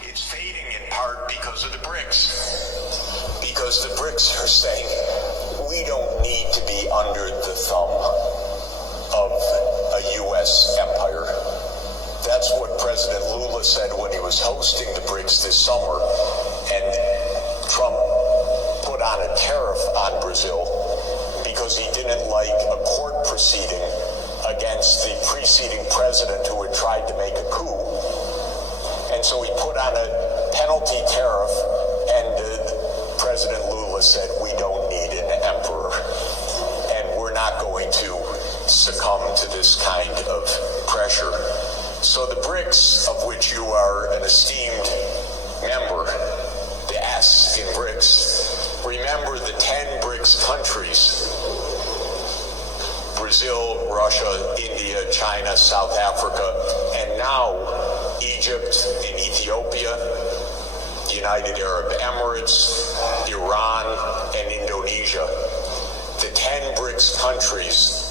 It's fading in part because of the BRICS. Because the BRICS are saying, we don't need to be under the thumb of a U.S. empire. That's what President Lula said when he was hosting the BRICS this summer. And Trump put on a tariff on Brazil because he didn't like a court proceeding against the preceding president who had tried to make a coup. And so he put on a penalty tariff, and President Lula said, we don't need an emperor, and we're not going to succumb to this kind of pressure. So the BRICS, of which you are an esteemed member, the S in BRICS, remember the 10 BRICS countries: Brazil, Russia, India, China, South Africa, and now Egypt and Ethiopia, the United Arab Emirates, Iran, and Indonesia. The 10 BRICS countries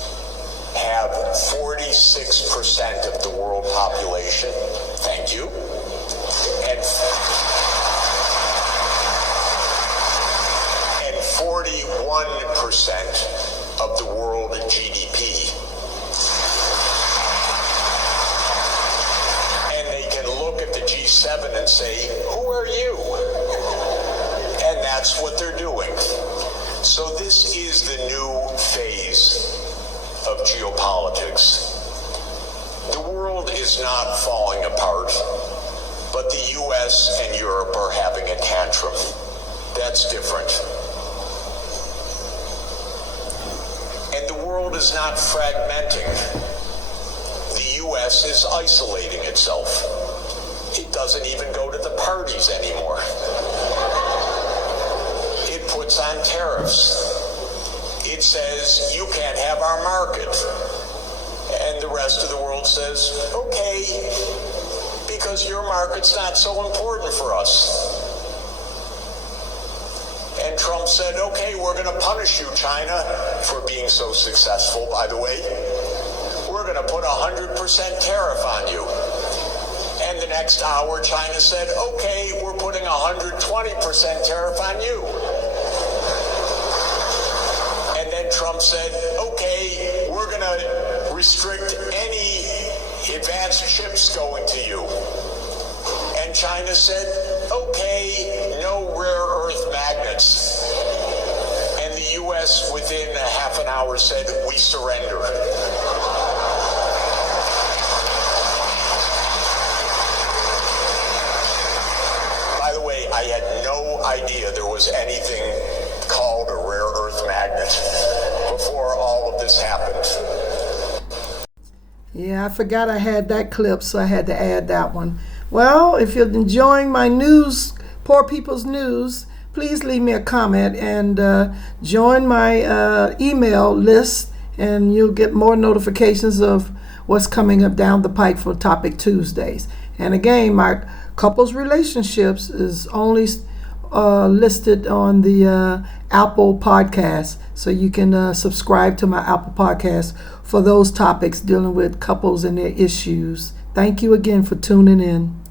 have 46% of the world population. Thank you. And 41% of the world GDP. And they can look at the G7 and say, who are you? And that's what they're doing. So this is the new phase of geopolitics. The world is not falling apart, but the US and Europe are having a tantrum. That's different. And the world is not fragmenting. The US is isolating itself. It doesn't even go to the parties anymore. It puts on tariffs. It says, you can't have our market. And the rest of the world says, okay, because your market's not so important for us. And Trump said, okay, we're going to punish you, China, for being so successful, by the way. We're going to put 100% tariff on you. And the next hour, China said, okay, we're putting 120% tariff on you. And then Trump said, okay, we're going to restrict any advanced chips going to you. And China said, okay, no rare earth magnets. And the U.S. within a half an hour said, we surrender. By the way, I had no idea there was anything called a rare earth magnet before all of this happened. Yeah, I forgot I had that clip, so I had to add that one. Well, if you're enjoying my news, Poor People's News, please leave me a comment and join my email list, and you'll get more notifications of what's coming up down the pike for Topic Tuesdays. And again, my couples relationships is only listed on the Apple Podcast, so you can subscribe to my Apple Podcast for those topics dealing with couples and their issues. Thank you again for tuning in.